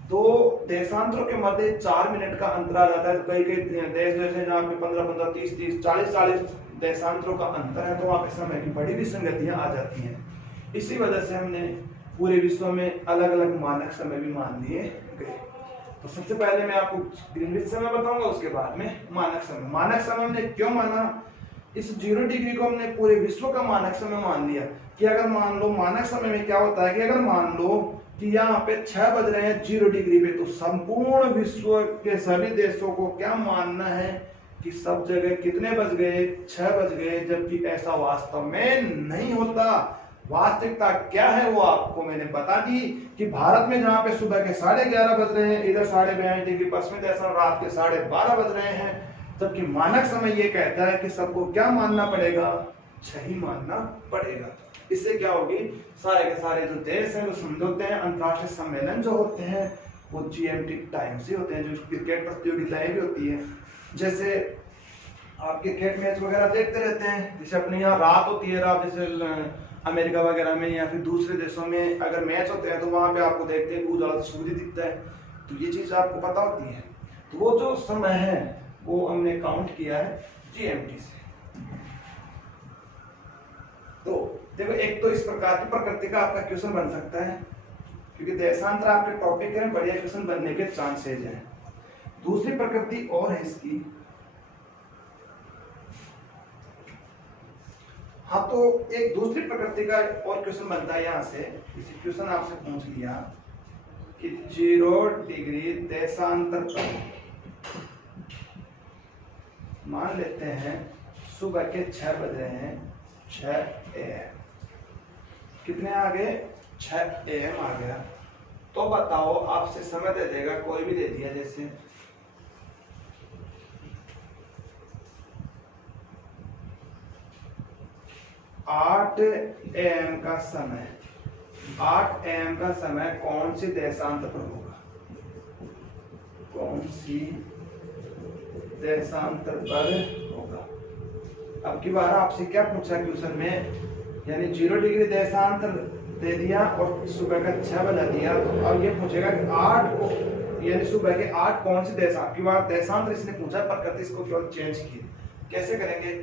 2 देशांतरों के मध्य 4 मिनट का अंतराल आता है। कई देश जैसे जहाँ पे 15-15, 30-30, 40-40 देशांतरों का अंतर है, तो वहाँ पे समय की बड़ी विसंगतियां आ जाती हैं। इसी वजह से हमने पूरे विश्व में अलग अलग मानक समय भी मान लिए गए। तो सबसे पहले मैं आपको ग्रीनविच समय बताऊंगा, उसके बाद में मानक समय। मानक समय हमने क्यों माना? इस 0 डिग्री को हमने पूरे विश्व का मानक समय मान लिया कि अगर मान लो मानक समय में क्या होता है कि अगर मान लो कि यहाँ पे 6 बज रहे हैं 0 डिग्री पे, तो संपूर्ण विश्व के सभी देशों को क्या मानना है कि सब जगह कितने बज गए? 6 बज गए। जबकि ऐसा वास्तव में नहीं होता। वास्तविकता क्या है वो आपको मैंने बता दी कि भारत में जहाँ पे सुबह के 11:30 बज रहे हैं, इधर 42 डिग्री पश्चिमी देश में रात के 12:30 बज रहे हैं। जबकि मानक समय ये कहता है कि सबको क्या मानना पड़ेगा? 6 ही मानना पड़ेगा। इससे क्या होगी, सारे के सारे जो देश हैं, जो समझौते हैं, अंतर्राष्ट्रीय सम्मेलन जो होते हैं, वो जीएमटी टाइम से होते हैं। जो क्रिकेट प्रतियोगिताएं भी होती है, जैसे आप क्रिकेट मैच वगैरह देखते रहते हैं, जैसे अपने यहाँ रात होती है, रात जैसे अमेरिका वगैरह में या फिर दूसरे देशों में अगर मैच होते हैं तो वहां पे आपको देखते हैं उजाला सूर्य दिखता है। तो ये चीज आपको पता होती है। तो वो जो समय है वो हमने काउंट किया है जीएमटी से। तो देखो, एक तो इस प्रकार की प्रकृति का आपका क्वेश्चन बन सकता है, क्योंकि देशांतर आपके टॉपिक है, बढ़िया क्वेश्चन बनने के चांसेज हैं। दूसरी प्रकृति और है इसकी। हाँ, तो एक दूसरी प्रकृति का और क्वेश्चन बनता है यहाँ से। इसी क्वेश्चन आपसे पूछ लिया कि 0 डिग्री देशांतर पर मान लेते हैं सुबह के 6 बज रहे हैं, 6 AM। कितने आ गए? 6 AM आ गया। तो बताओ, आपसे समय दे देगा, कोई भी दे दिया, जैसे 8 AM का समय, 8 AM का समय कौन सी देशांतर पर होगा? कौन सी देशांतर पर होगा? अब की बार आपसे क्या पूछा क्वेश्चन में, यानी 0 डिग्री देशांतर दे दिया और सुबह का 6 बजा दिया। तो अब ये पूछेगा कि 8 को, यानी सुबह के 8 कौन सी देशांतर, की बार देशांतर इसने पूछा, प्रकृति इसको केवल चेंज की। कैसे करेंगे?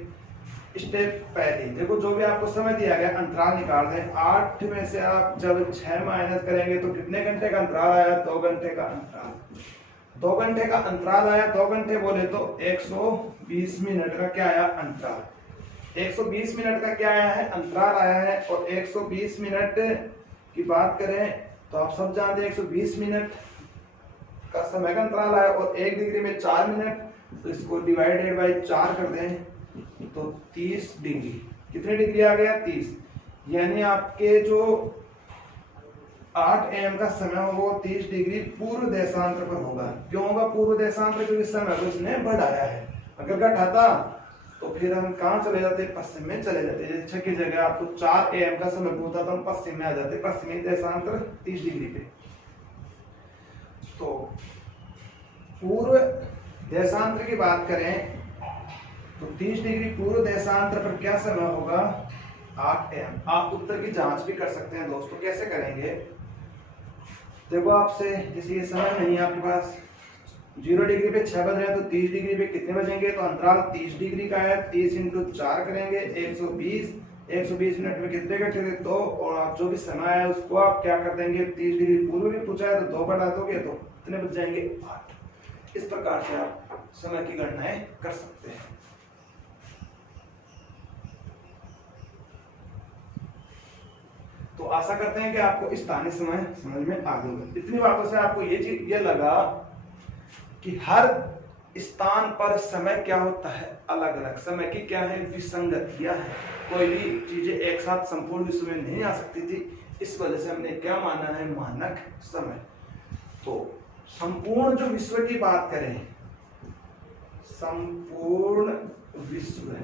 स्टेप पहले देखो, जो भी आपको समय दिया गया अंतराल निकाल दें। 8 में से आप जब 6 माइनस करेंगे तो कितने घंटे का अंतराल आया? 2 घंटे का अंतराल। 2 घंटे का अंतराल आया। 2 घंटे बोले तो 120 मिनट का क्या आया? अंतराल। 120 मिनट का क्या आया है? अंतराल आया है। और 120 मिनट की बात करें तो आप सब जानते हैं 120 मिनट का समय का अंतराल आया। और 1 डिग्री में 4 मिनट, तो इसको डिवाइडेड बाई 4 कर दें तो 30 डिग्री। कितने डिग्री आ गया? 30। यानी आपके जो 8 AM का समय होगा वो 30 डिग्री पूर्व देशांतर पर होगा। क्यों होगा पूर्व देशांतर? क्योंकि समय को इसने बढ़ाया है। अगर घटाता तो फिर हम कहाँ चले जाते, पश्चिम में चले जाते। जैसे की जगह आपको 4 AM का समय पूछता तो हम पश्चिम में आ जाते, पश्चिमी देशांतर 30 डिग्री पे। तो पूर्व देशांतर की बात करें तो 30 डिग्री पूर्व देशांतर पर क्या समय होगा, 8 AM। आप उत्तर की जांच भी कर सकते हैं दोस्तों। कैसे करेंगे, देखो आपसे जैसे ये समय नहीं है आपके पास, 0 डिग्री पे 6 बज रहे हैं तो 30 डिग्री पे कितने बजेंगे, तो अंतराल 30 डिग्री का है, 30 × 4 करेंगे 120 मिनट में कितने घंटे थे 2, और आप जो भी समय है उसको आप क्या कर देंगे, 30 डिग्री पूर्व भी पूछा है तो 2 बढ़ा दोगे तो कितने बच जाएंगे, 8। इस प्रकार से आप समय की गणनाएं कर सकते हैं। तो आशा करते हैं कि आपको स्थानीय समय समझ में आ गया। इतनी बातों से आपको ये चीज ये लगा कि हर स्थान पर समय क्या होता है, अलग अलग समय की क्या है, विसंगतियां है। कोई भी चीजें एक साथ संपूर्ण विश्व में नहीं आ सकती थी, इस वजह से हमने क्या माना है, मानक समय। तो संपूर्ण जो विश्व की बात करें, संपूर्ण विश्व,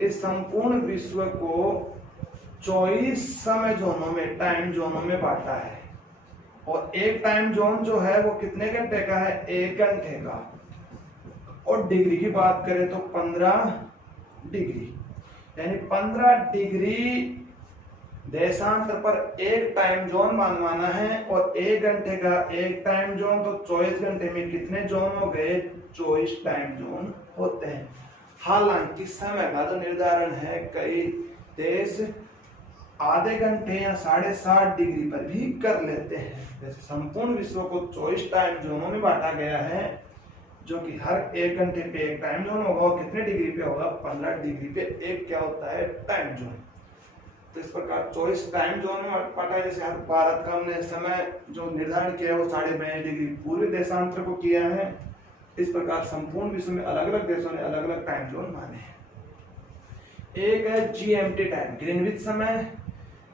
इस संपूर्ण विश्व को 24 समय जोनों में, टाइम जोनों में बांटा है। और एक टाइम जोन जो है वो कितने घंटे का है, 1 घंटे का। और डिग्री की बात करें तो 15 डिग्री, यानी 15 डिग्री देशांतर पर एक टाइम जोन माना है। और 1 घंटे का एक टाइम जोन, तो 24 घंटे में कितने जोन हो गए, 24 टाइम जोन होते हैं। हालांकि समय का जो निर्धारण है, कई देश आधे घंटे या 7.5 डिग्री पर भी कर लेते हैं। जैसे संपूर्ण विश्व को 24 टाइम जोनों में बांटा गया है, जो कि हर 1 घंटे पे एक टाइम जोन होगा, और कितने डिग्री पे होगा, 15 डिग्री पे एक क्या होता है, टाइम जोन। तो इस प्रकार 24 टाइम जोन में बांटा है। जैसे हर भारत का हमने समय जो निर्धारण किया है वो 22.5 डिग्री पूर्व देशांतर को किया है। इस प्रकार संपूर्ण विश्व में अलग अलग देशों ने अलग अलग टाइम जोन माने हैं। एक है GMT टाइम, ग्रीनविच समय।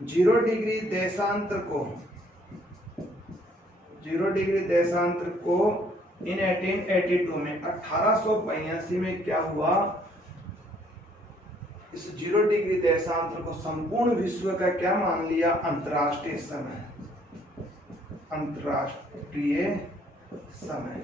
0 डिग्री देशांतर को इन 1882 में 1882 में क्या हुआ, इस 0 डिग्री देशांतर को संपूर्ण विश्व का क्या मान लिया, अंतरराष्ट्रीय समय। अंतरराष्ट्रीय समय,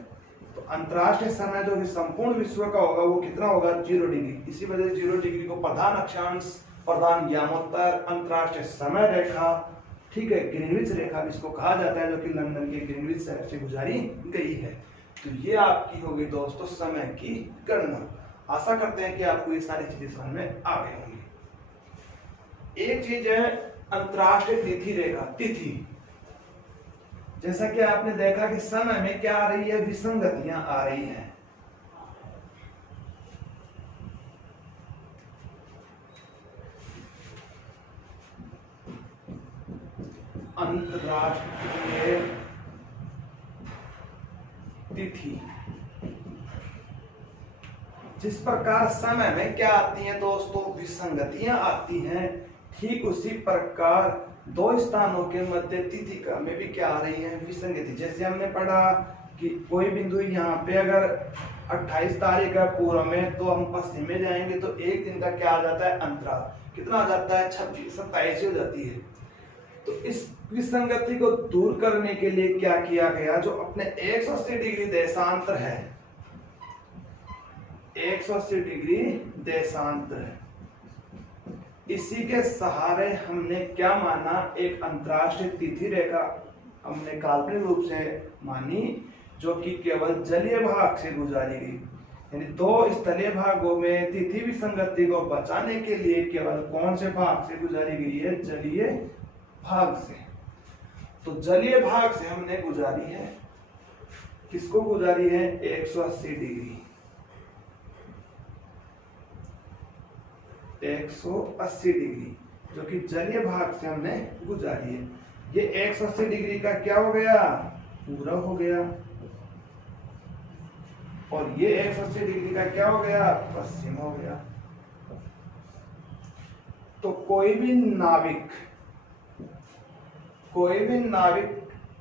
तो अंतरराष्ट्रीय समय जो कि संपूर्ण विश्व का होगा वो कितना होगा, 0 डिग्री। इसी वजह से 0 डिग्री को प्रधान अक्षांश, प्रधान यामोत्तर, अंतरराष्ट्रीय समय रेखा, ठीक है, ग्रीनविच रेखा इसको कहा जाता है, जो कि लंदन के ग्रीनविच शहर से गुजारी गई है। तो ये आपकी होगी दोस्तों समय की गणना। आशा करते हैं कि आपको ये सारी चीजें समझ में आ गई होंगी। एक चीज है अंतरराष्ट्रीय तिथि रेखा, तिथि। जैसा कि आपने देखा कि समय में क्या आ रही है, विसंगतियां आ रही हैं। अंतरराष्ट्रीय तिथि, जिस प्रकार समय में क्या आती हैं दोस्तों, विसंगतियां आती हैं, ठीक उसी प्रकार दो स्थानों के मध्य तिथि का में भी क्या आ रही है, विसंगति। जैसे हमने पढ़ा कि कोई बिंदु यहाँ पे अगर 28 तारीख है पूर्व में, तो हम पश्चिम में जाएंगे तो एक दिन का क्या आ जाता है, अंतराल कितना आ जाता है, 26-27 हो जाती है। तो इस विसंगति को दूर करने के लिए क्या किया गया, जो अपने 180 डिग्री देशांतर है, 180 डिग्री देशांतर, इसी के सहारे हमने क्या माना, एक अंतरराष्ट्रीय तिथि रेखा हमने काल्पनिक रूप से मानी, जो कि केवल जलीय भाग से गुजारी गई। यानी दो स्थलीय भागों में तिथि विसंगति को बचाने के लिए केवल कौन से भाग से गुजारी गई है, जलीय भाग से। तो जलीय भाग से हमने गुजारी है, किसको गुजारी है, 180 डिग्री, 180 डिग्री, जो कि जलीय भाग से हमने गुजारी है। ये 180 डिग्री का क्या हो गया, पूरा हो गया, और ये 180 डिग्री का क्या हो गया, पश्चिम हो गया। तो कोई भी नाविक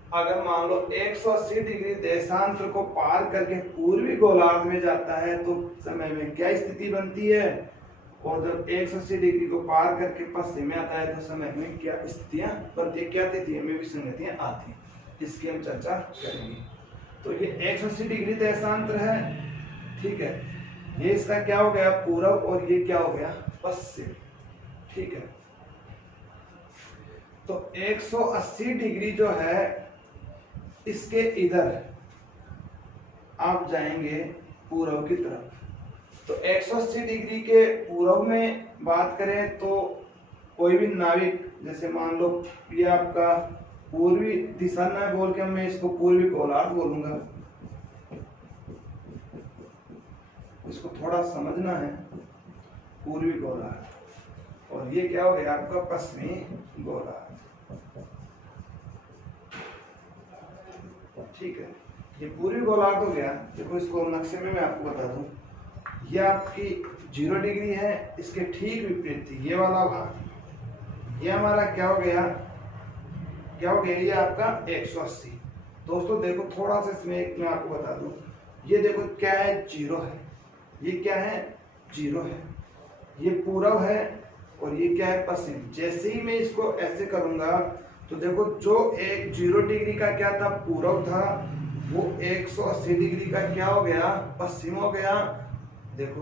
अगर मान लो 180 डिग्री देशांतर को पार करके पूर्वी गोलार्ध में जाता है तो समय में क्या स्थिति बनती है, और जब 180 डिग्री को पार करके पश्चिम में आता है तो समय में क्या स्थितियां बनती है, क्या स्थितियों में विसंगतियां आती हैं, इसकी हम चर्चा करेंगे। तो ये 180 डिग्री देशांतर है, ठीक है, ये इसका क्या हो गया पूरब और ये क्या हो गया पश्चिम, ठीक है। तो 180 डिग्री जो है इसके इधर आप जाएंगे पूर्व की तरफ, तो 180 डिग्री के पूर्व में बात करें तो कोई भी नाविक, जैसे मान लो ये आपका पूर्वी दिशा न बोल के मैं इसको पूर्वी गोलार्ध बोलूंगा, इसको थोड़ा समझना है, पूर्वी गोलार्ध, और ये क्या हो गया आपका पश्चिमी गोलार्ध, ठीक है। ये पूर्वी गोलार्ध हो गया। देखो इसको नक्शे में मैं आपको बता दूं, ये आपकी 0 डिग्री है, इसके ठीक विपरीत थी ये वाला भाग, ये हमारा क्या हो गया ये आपका 180। दोस्तों देखो थोड़ा सा इसमें मैं आपको बता दूं, ये देखो क्या है 0 है, ये क्या है 0 है, ये पूरब है और ये क्या है पश्चिम। जैसे ही मैं इसको ऐसे करूंगा तो देखो जो एक 0 डिग्री का क्या था पूरब था, वो 180 डिग्री का क्या हो गया पश्चिम हो गया। देखो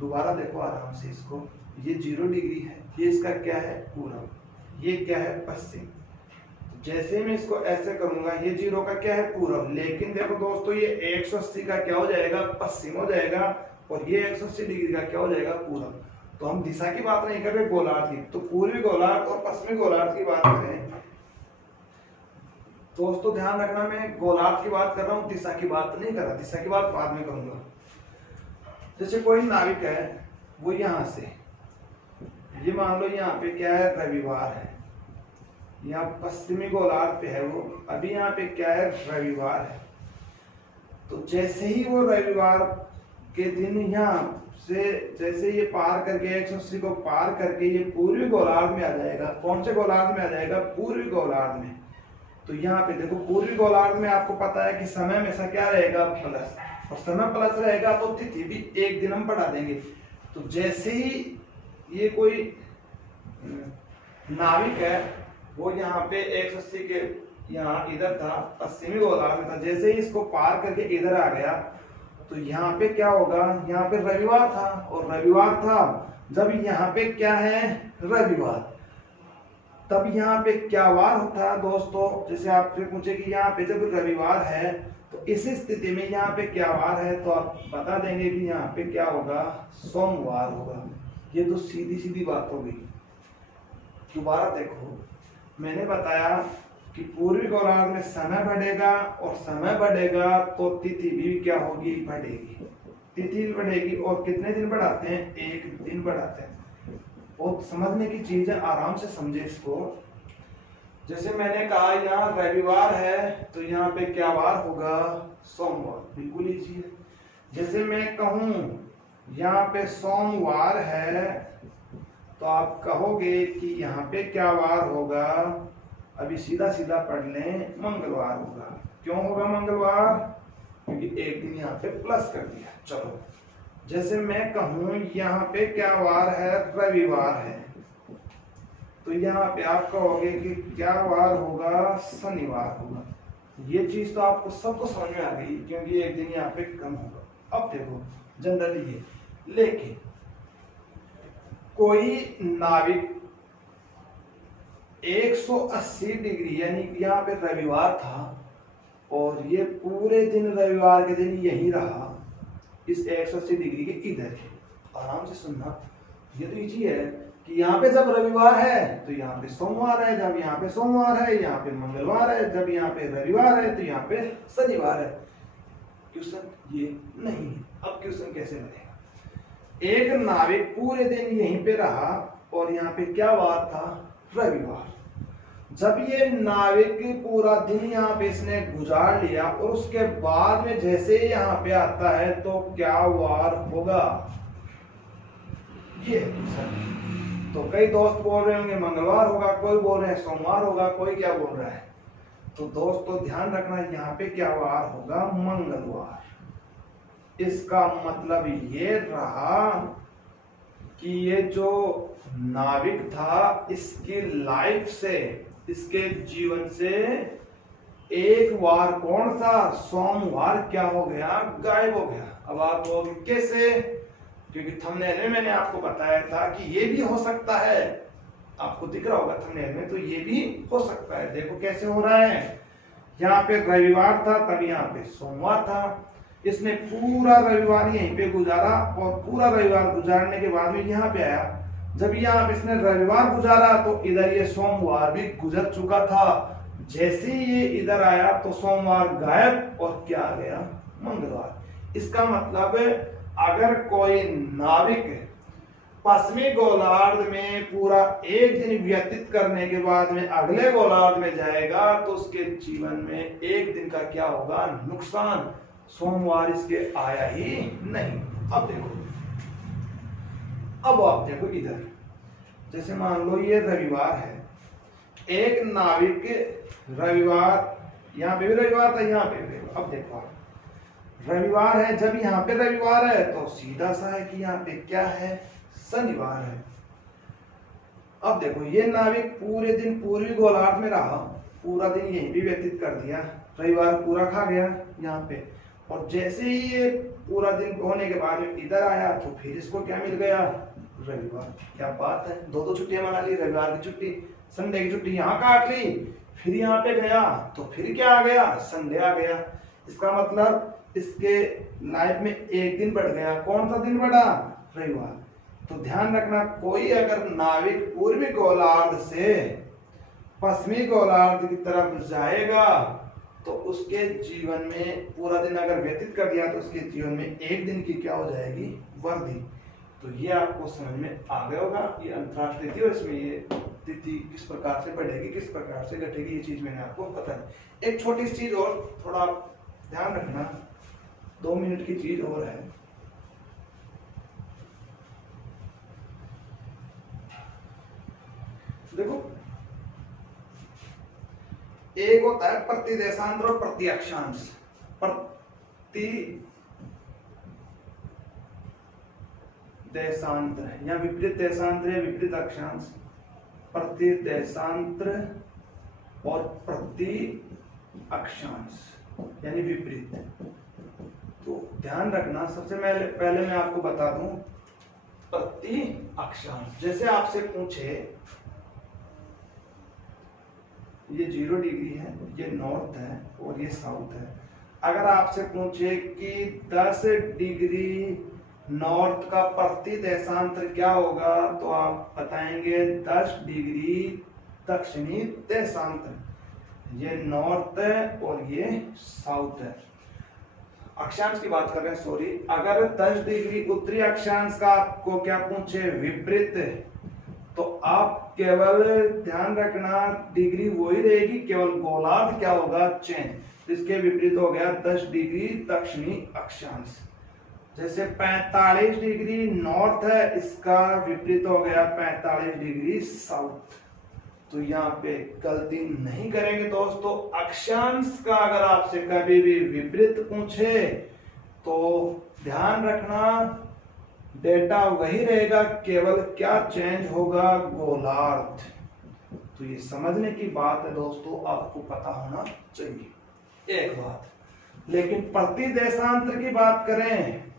दोबारा देखो आराम से इसको, ये 0 डिग्री है, ये इसका क्या है पूरब, ये क्या है पश्चिम। जैसे मैं इसको ऐसे करूंगा ये 0 का क्या है पूरब, लेकिन देखो दोस्तों ये 180 का क्या हो जाएगा पश्चिम हो जाएगा, और ये 180 डिग्री का क्या हो जाएगा पूरब। तो हम दिशा की बात नहीं कर रहे गोलार्ध की, तो पूर्वी गोलार्ध और पश्चिमी गोलार्ध की बात करें दोस्तों ध्यान रखना, मैं गोलार्ध की बात कर रहा हूँ, दिशा की बात नहीं कर रहा, दिशा की बात बाद में करूंगा। जैसे कोई नाविक है वो यहां से, ये मान लो यहाँ पे क्या है रविवार है, यहाँ पश्चिमी गोलार्ध पे है वो, अभी यहाँ पे क्या है रविवार है, तो जैसे ही वो रविवार के दिन यहाँ से जैसे ये पार करके 180 को पार करके ये पूर्वी गोलार्ध में आ जाएगा। कौन से गोलार्ध में आ जाएगा पूर्वी गोलार्ध में। तो यहाँ पे देखो पूर्वी गोलार्ध में आपको पता है कि समय हमेशा क्या रहेगा प्लस, और समय प्लस रहेगा तो तिथि भी एक दिन हम बढ़ा देंगे। तो जैसे ही ये कोई नाविक है वो यहाँ पे 180 के यहाँ इधर था पश्चिमी गोलार्ध में था, जैसे ही इसको पार करके इधर आ गया तो यहाँ पे क्या होगा, यहाँ पे रविवार था, और रविवार था जब यहाँ पे क्या है रविवार, तब यहाँ पे क्या वार होता है दोस्तों। जैसे आपसे पूछे कि यहाँ पे जब रविवार है तो इस स्थिति में यहाँ पे क्या वार है, तो आप बता देंगे कि यहाँ पे क्या होगा सोमवार होगा। ये तो सीधी सीधी बात हो गई। दोबारा देखो मैंने बताया कि पूर्वी गोलार्ध में समय बढ़ेगा, और समय बढ़ेगा तो तिथि भी क्या होगी बढ़ेगी, तिथि बढ़ेगी। और कितने दिन बढ़ाते हैं, एक दिन बढ़ाते हैं। बहुत समझने की चीज है, आराम से समझे इसको। जैसे मैंने कहा यहाँ रविवार है तो यहाँ पे क्या वार होगा सोमवार, बिल्कुल इजी है। जैसे मैं कहूँ यहाँ पे सोमवार है तो आप कहोगे कि यहाँ पे क्या वार होगा, अभी सीधा सीधा पढ़ लें मंगलवार होगा। क्यों होगा मंगलवार, क्योंकि एक दिन यहाँ पे प्लस कर दिया। चलो जैसे मैं कहूँ यहाँ पे क्या वार है रविवार है, तो यहाँ पे आप कहोगे कि क्या वार होगा शनिवार होगा। ये चीज तो आपको सबको समझ में आ गई, क्योंकि एक दिन यहाँ पे कम होगा। अब देखो जनरली है, लेकिन कोई नाविक 180 डिग्री यानी यहाँ पे रविवार था और ये पूरे दिन रविवार के दिन यही रहा इस 180 डिग्री के इधर। आराम से सुनना, ये तो इजी है कि यहाँ पे जब रविवार है तो यहाँ पे सोमवार है, जब यहाँ पे सोमवार है यहाँ पे मंगलवार है, जब यहाँ पे रविवार है तो यहाँ पे शनिवार है। क्वेश्चन ये नहीं है। अब क्वेश्चन कैसे बनेगा, एक नाविक पूरे दिन यहीं पे रहा और यहाँ पे क्या वार था रविवार। जब ये नाविक पूरा दिन यहाँ पे इसने गुजार लिया और उसके बाद में जैसे यहाँ पे आता है तो क्या वार होगा, ये तो कई दोस्त बोल रहे होंगे मंगलवार होगा, कोई बोल रहे हैं सोमवार होगा, कोई क्या बोल रहा है। तो दोस्तों ध्यान रखना यहाँ पे क्या वार होगा, मंगलवार। इसका मतलब ये रहा कि ये जो नाविक था इसकी लाइफ से, इसके जीवन से एक वार कौन सा, सोमवार क्या हो गया, गायब हो गया। अब आप कहोगे कैसे, क्योंकि थंबनेल में मैंने आपको बताया था कि ये भी हो सकता है, आपको दिख रहा होगा थंबनेल में, तो ये भी हो सकता है। देखो कैसे हो रहा है, यहाँ पे रविवार था तब यहाँ पे सोमवार था। इसने पूरा रविवार यहीं पे गुजारा और पूरा रविवार गुजारने के बाद में यहाँ पे आया। जब यहाँ पे इसने रविवार गुजारा तो इधर ये सोमवार भी गुजर चुका था। जैसे ही ये इधर आया तो सोमवार गायब और क्या आ गया, मंगलवार। इसका मतलब अगर कोई नाविक पश्चिमी गोलार्ध में पूरा एक दिन व्यतीत करने के बाद में अगले गोलार्ध में जाएगा तो उसके जीवन में एक दिन का क्या होगा, नुकसान। सोमवार इसके आया ही नहीं। अब देखो, अब आप देखो इधर, जैसे मान लो ये रविवार है, एक नाविक रविवार, यहाँ पे भी रविवार था, यहाँ पे भी। अब देखो आप, रविवार है, जब यहाँ पे रविवार है तो सीधा सा है कि यहाँ पे क्या है, शनिवार है। अब देखो ये नाविक पूरे दिन पूर्वी गोलार्ध में रहा, पूरा दिन यहीं भी व्यतीत कर दिया, रविवार पूरा खा गया यहाँ पे। और जैसे ही ये पूरा दिन होने के बाद इधर आया तो फिर इसको क्या मिल गया, रविवार। क्या बात है, दो दो छुट्टियां मना ली, रविवार की छुट्टी, संडे की छुट्टी यहाँ काट ली, फिर यहाँ पे गया तो फिर क्या आ गया, संडे आ गया। इसका मतलब इसके लाइफ में एक दिन बढ़ गया। कौन सा दिन बढ़ा, रविवार। तो ध्यान रखना, कोई अगर नाविक पूर्वी गोलार्ध से पश्चिमी गोलार्ध की तरफ जाएगा तो उसके जीवन में पूरा दिन अगर व्यतीत कर दिया तो उसके जीवन में एक दिन की क्या हो जाएगी, वर्दी। तो ये आपको समझ में आ गया होगा, ये अंतरराष्ट्रीय तिथि और इसमें ये तिथि किस प्रकार से बढ़ेगी, किस प्रकार से घटेगी, ये चीज मैंने आपको बता दी। एक छोटी सी चीज और थोड़ा ध्यान रखना, 2 मिनट की चीज और है। देखो, एक होता है प्रतिदेशांतर और प्रति अक्षांश। प्रति देशांतर या विपरीत देशांतर या विपरीत अक्षांश, प्रति देशांतर और प्रति अक्षांश यानी विपरीत। तो ध्यान रखना, सबसे पहले मैं आपको बता दूं प्रति अक्षांश। जैसे आपसे पूछे ये 0 डिग्री है, ये नॉर्थ है और ये साउथ है। अगर आपसे पूछे कि 10 डिग्री नॉर्थ का प्रति देशांतर क्या होगा तो आप बताएंगे 10 डिग्री दक्षिणी देशांतर। ये नॉर्थ है और ये साउथ है। अक्षांश की बात कर रहे हैं, सॉरी। अगर 10 डिग्री उत्तरी अक्षांश का आपको क्या पूछे, विपरीत, तो आप केवल ध्यान रखना डिग्री वही रहेगी, केवल गोलार्ध क्या होगा, चेंज। इसके विपरीत हो गया 10 डिग्री दक्षिणी अक्षांश। जैसे 45 डिग्री नॉर्थ है, इसका विपरीत हो गया 45 डिग्री साउथ। तो यहाँ पे गलती नहीं करेंगे दोस्तों। अक्षांश का अगर आपसे कभी भी विपरीत पूछे तो ध्यान रखना डेटा वही रहेगा, केवल क्या चेंज होगा, गोलार्ध। तो ये समझने की बात है दोस्तों, आपको पता होना चाहिए एक बात। लेकिन प्रति देशांतर की बात करें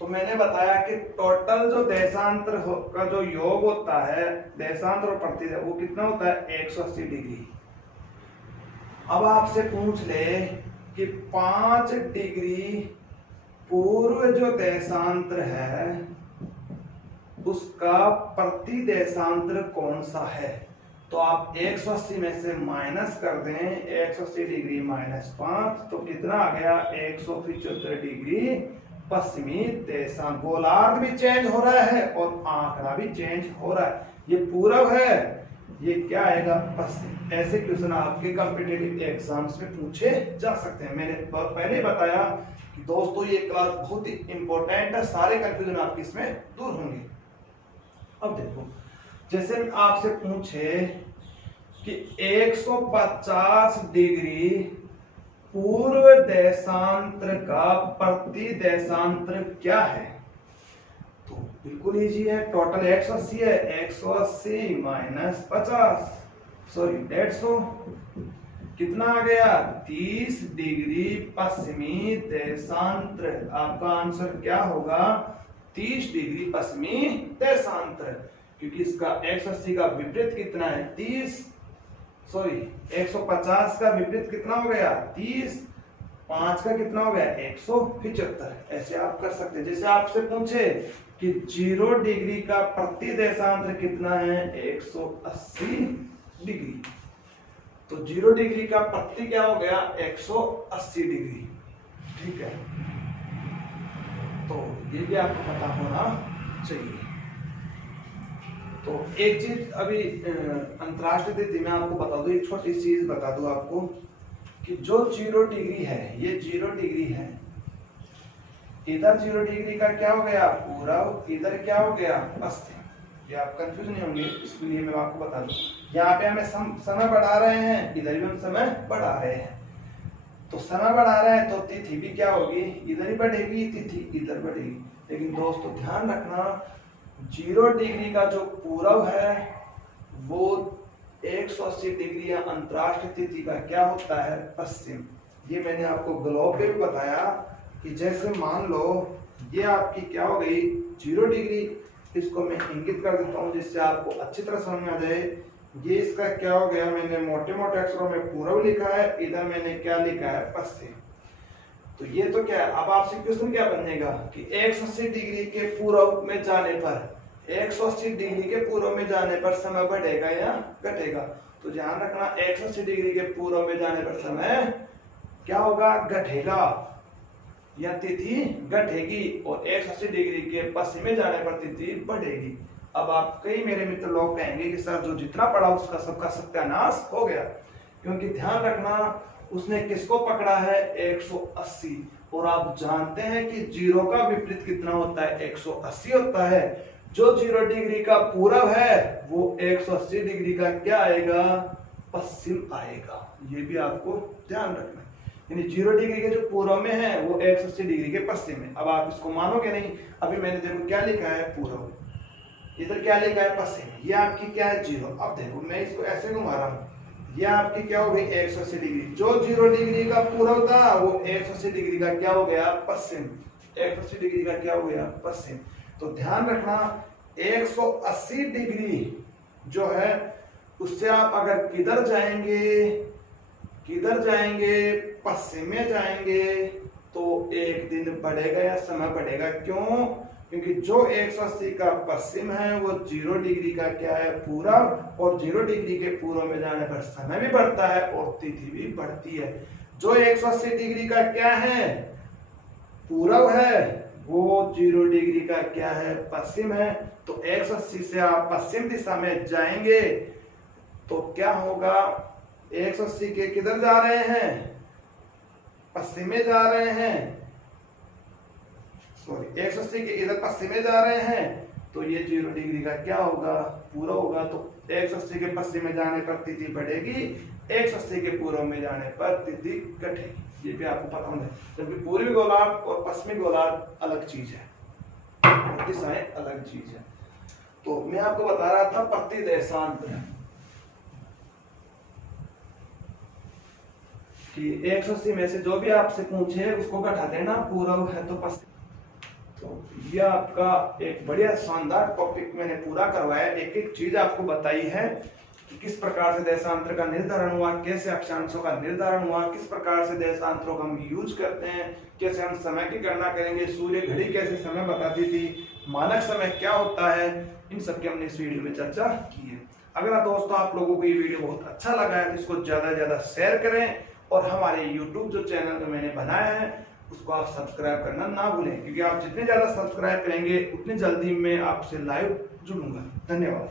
तो मैंने बताया कि टोटल जो देशांतर का जो योग होता है, देशांतर और प्रति, वो कितना होता है, 180 डिग्री। अब आपसे पूछ ले कि 5 डिग्री पूर्व जो देशांतर है उसका प्रति देशांतर कौन सा है, तो आप 180 में से माइनस कर दें, 180 डिग्री माइनस 5 तो कितना आ गया, 175 डिग्री पश्चिमी देशांतर। गोलार्ध भी चेंज हो रहा है और आंकड़ा भी चेंज हो रहा है। ये पूरब है, ये क्या आएगा, पश्चिम। ऐसे क्वेश्चन आपके कॉम्पिटिटिव एग्जाम्स में पूछे जा सकते हैं। मैंने पहले बताया कि दोस्तों ये क्लास बहुत ही इंपॉर्टेंट है, सारे कंफ्यूजन आपके इसमें दूर होंगे। अब देखो, जैसे आपसे पूछे कि 150 डिग्री पूर्व देशांतर का प्रति देशांतर क्या है? तो बिल्कुल इजी है, टोटल 180 है, 180 माइनस 50, सॉरी 150 कितना आ गया? 30 डिग्री पश्चिमी देशांतर। आपका आंसर क्या होगा? 30 डिग्री पश्चिमी देशांतर, क्योंकि इसका 180 का विपरीत कितना है? 30, सॉरी 150 का विपरीत कितना हो गया? 30, 5 का कितना हो गया? 175। ऐसे आप कर सकते हैं। जैसे आपसे पूछे कि 0 डिग्री का प्रति देशांतर कितना है? 180 डिग्री। तो 0 डिग्री का प्रति क्या हो गया? 180 डिग्री। ठीक है, तो ये भी आपको पता होना चाहिए। तो एक चीज अभी अंतरराष्ट्रीय तिथि में आपको बता दूं, एक छोटी चीज बता दूं आपको कि जो 0 डिग्री है, ये 0 डिग्री है, इधर 0 डिग्री का क्या हो गया? पूर्व, इधर क्या हो गया? पश्चिम। ये आप कंफ्यूज नहीं होंगे, इसलिए मैं आपको बता दूं। यहाँ पे हमें समय बढ़ा रहे हैं, इधर भी हम समय बढ़ा रहे हैं। तो समय बढ़ा रहे हैं तो तिथि भी क्या होगी? इधर ही बढ़ेगी, तिथि इधर बढ़ेगी। लेकिन दोस्तों ध्यान रखना, 0 डिग्री का जो पूर्व है वो 180 डिग्री या अंतरराष्ट्रीय तिथि का क्या होता है? पश्चिम। ये मैंने आपको ग्लोब पे भी बताया कि जैसे मान लो ये आपकी क्या हो गई? 0 डिग्री। इसको मैं इंगित कर देता हूँ जिससे आपको अच्छी तरह समझ में आ जाए। ये इसका क्या हो गया? मैंने मोटे मोटे अक्षरों में पूर्व लिखा है, इधर मैंने क्या लिखा है? पश्चिम। तो ये तो क्या है? अब आपसे क्वेश्चन क्या बनेगा कि 180 डिग्री के पूर्व में जाने पर, 180 डिग्री के पूर्व में जाने पर समय बढ़ेगा या घटेगा? तो ध्यान रखना, 180 डिग्री के पूर्व में जाने पर समय क्या होगा? घटेगा, या तिथि घटेगी। और 180 डिग्री के पश्चिम में जाने पर तिथि बढ़ेगी। अब आप कई मेरे मित्र लोग कहेंगे कि सर जो जितना पढ़ा उसका सबका सत्यानाश हो गया, क्योंकि ध्यान रखना उसने किसको पकड़ा है? 180। और आप जानते हैं कि 0 का विपरीत कितना होता है? 180 होता है। जो 0 डिग्री का पूर्व है वो 180 डिग्री का क्या आएगा? पश्चिम आएगा। ये भी आपको ध्यान रखना है। यानी 0 डिग्री के जो पूर्व में है वो 180 डिग्री के पश्चिम में। अब आप इसको मानोगे नहीं, अभी मैंने देखो क्या लिखा है? पूर्व, इधर क्या लिखा है? पश्चिम। ये आपकी क्या है? 0। अब देखो मैं इसको ऐसे घुमा रहा हूँ, ये आपकी क्या हो गई? 180 डिग्री। जो 0 डिग्री का पूर्व था वो 180 डिग्री का क्या हो गया? पश्चिम। 180 डिग्री का क्या हो गया? पश्चिम। तो ध्यान रखना, 180 डिग्री जो है उससे आप अगर किधर जाएंगे? पश्चिम में जाएंगे, तो एक दिन बढ़ेगा या समय बढ़ेगा। क्यों? क्योंकि जो 180 का पश्चिम है वो 0 डिग्री का क्या है? पूर्व। और 0 डिग्री के पूर्व में जाने पर समय भी बढ़ता है और तिथि भी बढ़ती है। जो 180 डिग्री का क्या है? पूर्व है, वो 0 डिग्री का क्या है? पश्चिम है। तो 180 से आप पश्चिम दिशा में जाएंगे तो क्या होगा? 180 के किधर जा रहे हैं? पश्चिम में जा रहे हैं, सॉरी 180 के इधर पश्चिम में जा रहे हैं, तो ये 0 डिग्री का क्या होगा? पूर्व होगा। तो 180 के पश्चिम में जाने पर तिथि बढ़ेगी, 180 के पूर्व में जाने पर तिथि घटेगी। ये भी आपको पता होना है, जबकि पूर्वी गोलार्ध और पश्चिमी गोलार्ध अलग चीज है, दिशाएं अलग चीज है। तो मैं आपको बता रहा था प्रति देशांतर कि 180 में से जो भी आपसे पूछे उसको घटा देना, पूर्व है तो पश्चिम। तो ये आपका एक बढ़िया शानदार टॉपिक मैंने पूरा करवाया। एक एक चीज आपको बताई है कि किस प्रकार से देशांतर का निर्धारण हुआ, कैसे अक्षांशों का निर्धारण हुआ, किस प्रकार से देशांतरों का हम यूज करते हैं, कैसे हम समय की गणना करेंगे, सूर्य घड़ी कैसे समय बताती थी, मानक समय क्या होता है, इन सब की हमने इस वीडियो में चर्चा की है। अगर दोस्तों आप लोगों को ये वीडियो बहुत अच्छा लगा है तो इसको ज्यादा से ज्यादा शेयर करें और हमारे YouTube जो चैनल मैंने बनाया है उसको आप सब्सक्राइब करना ना भूलें, क्योंकि आप जितने ज्यादा सब्सक्राइब करेंगे उतनी जल्दी मैं आपसे लाइव जुड़ूंगा। धन्यवाद।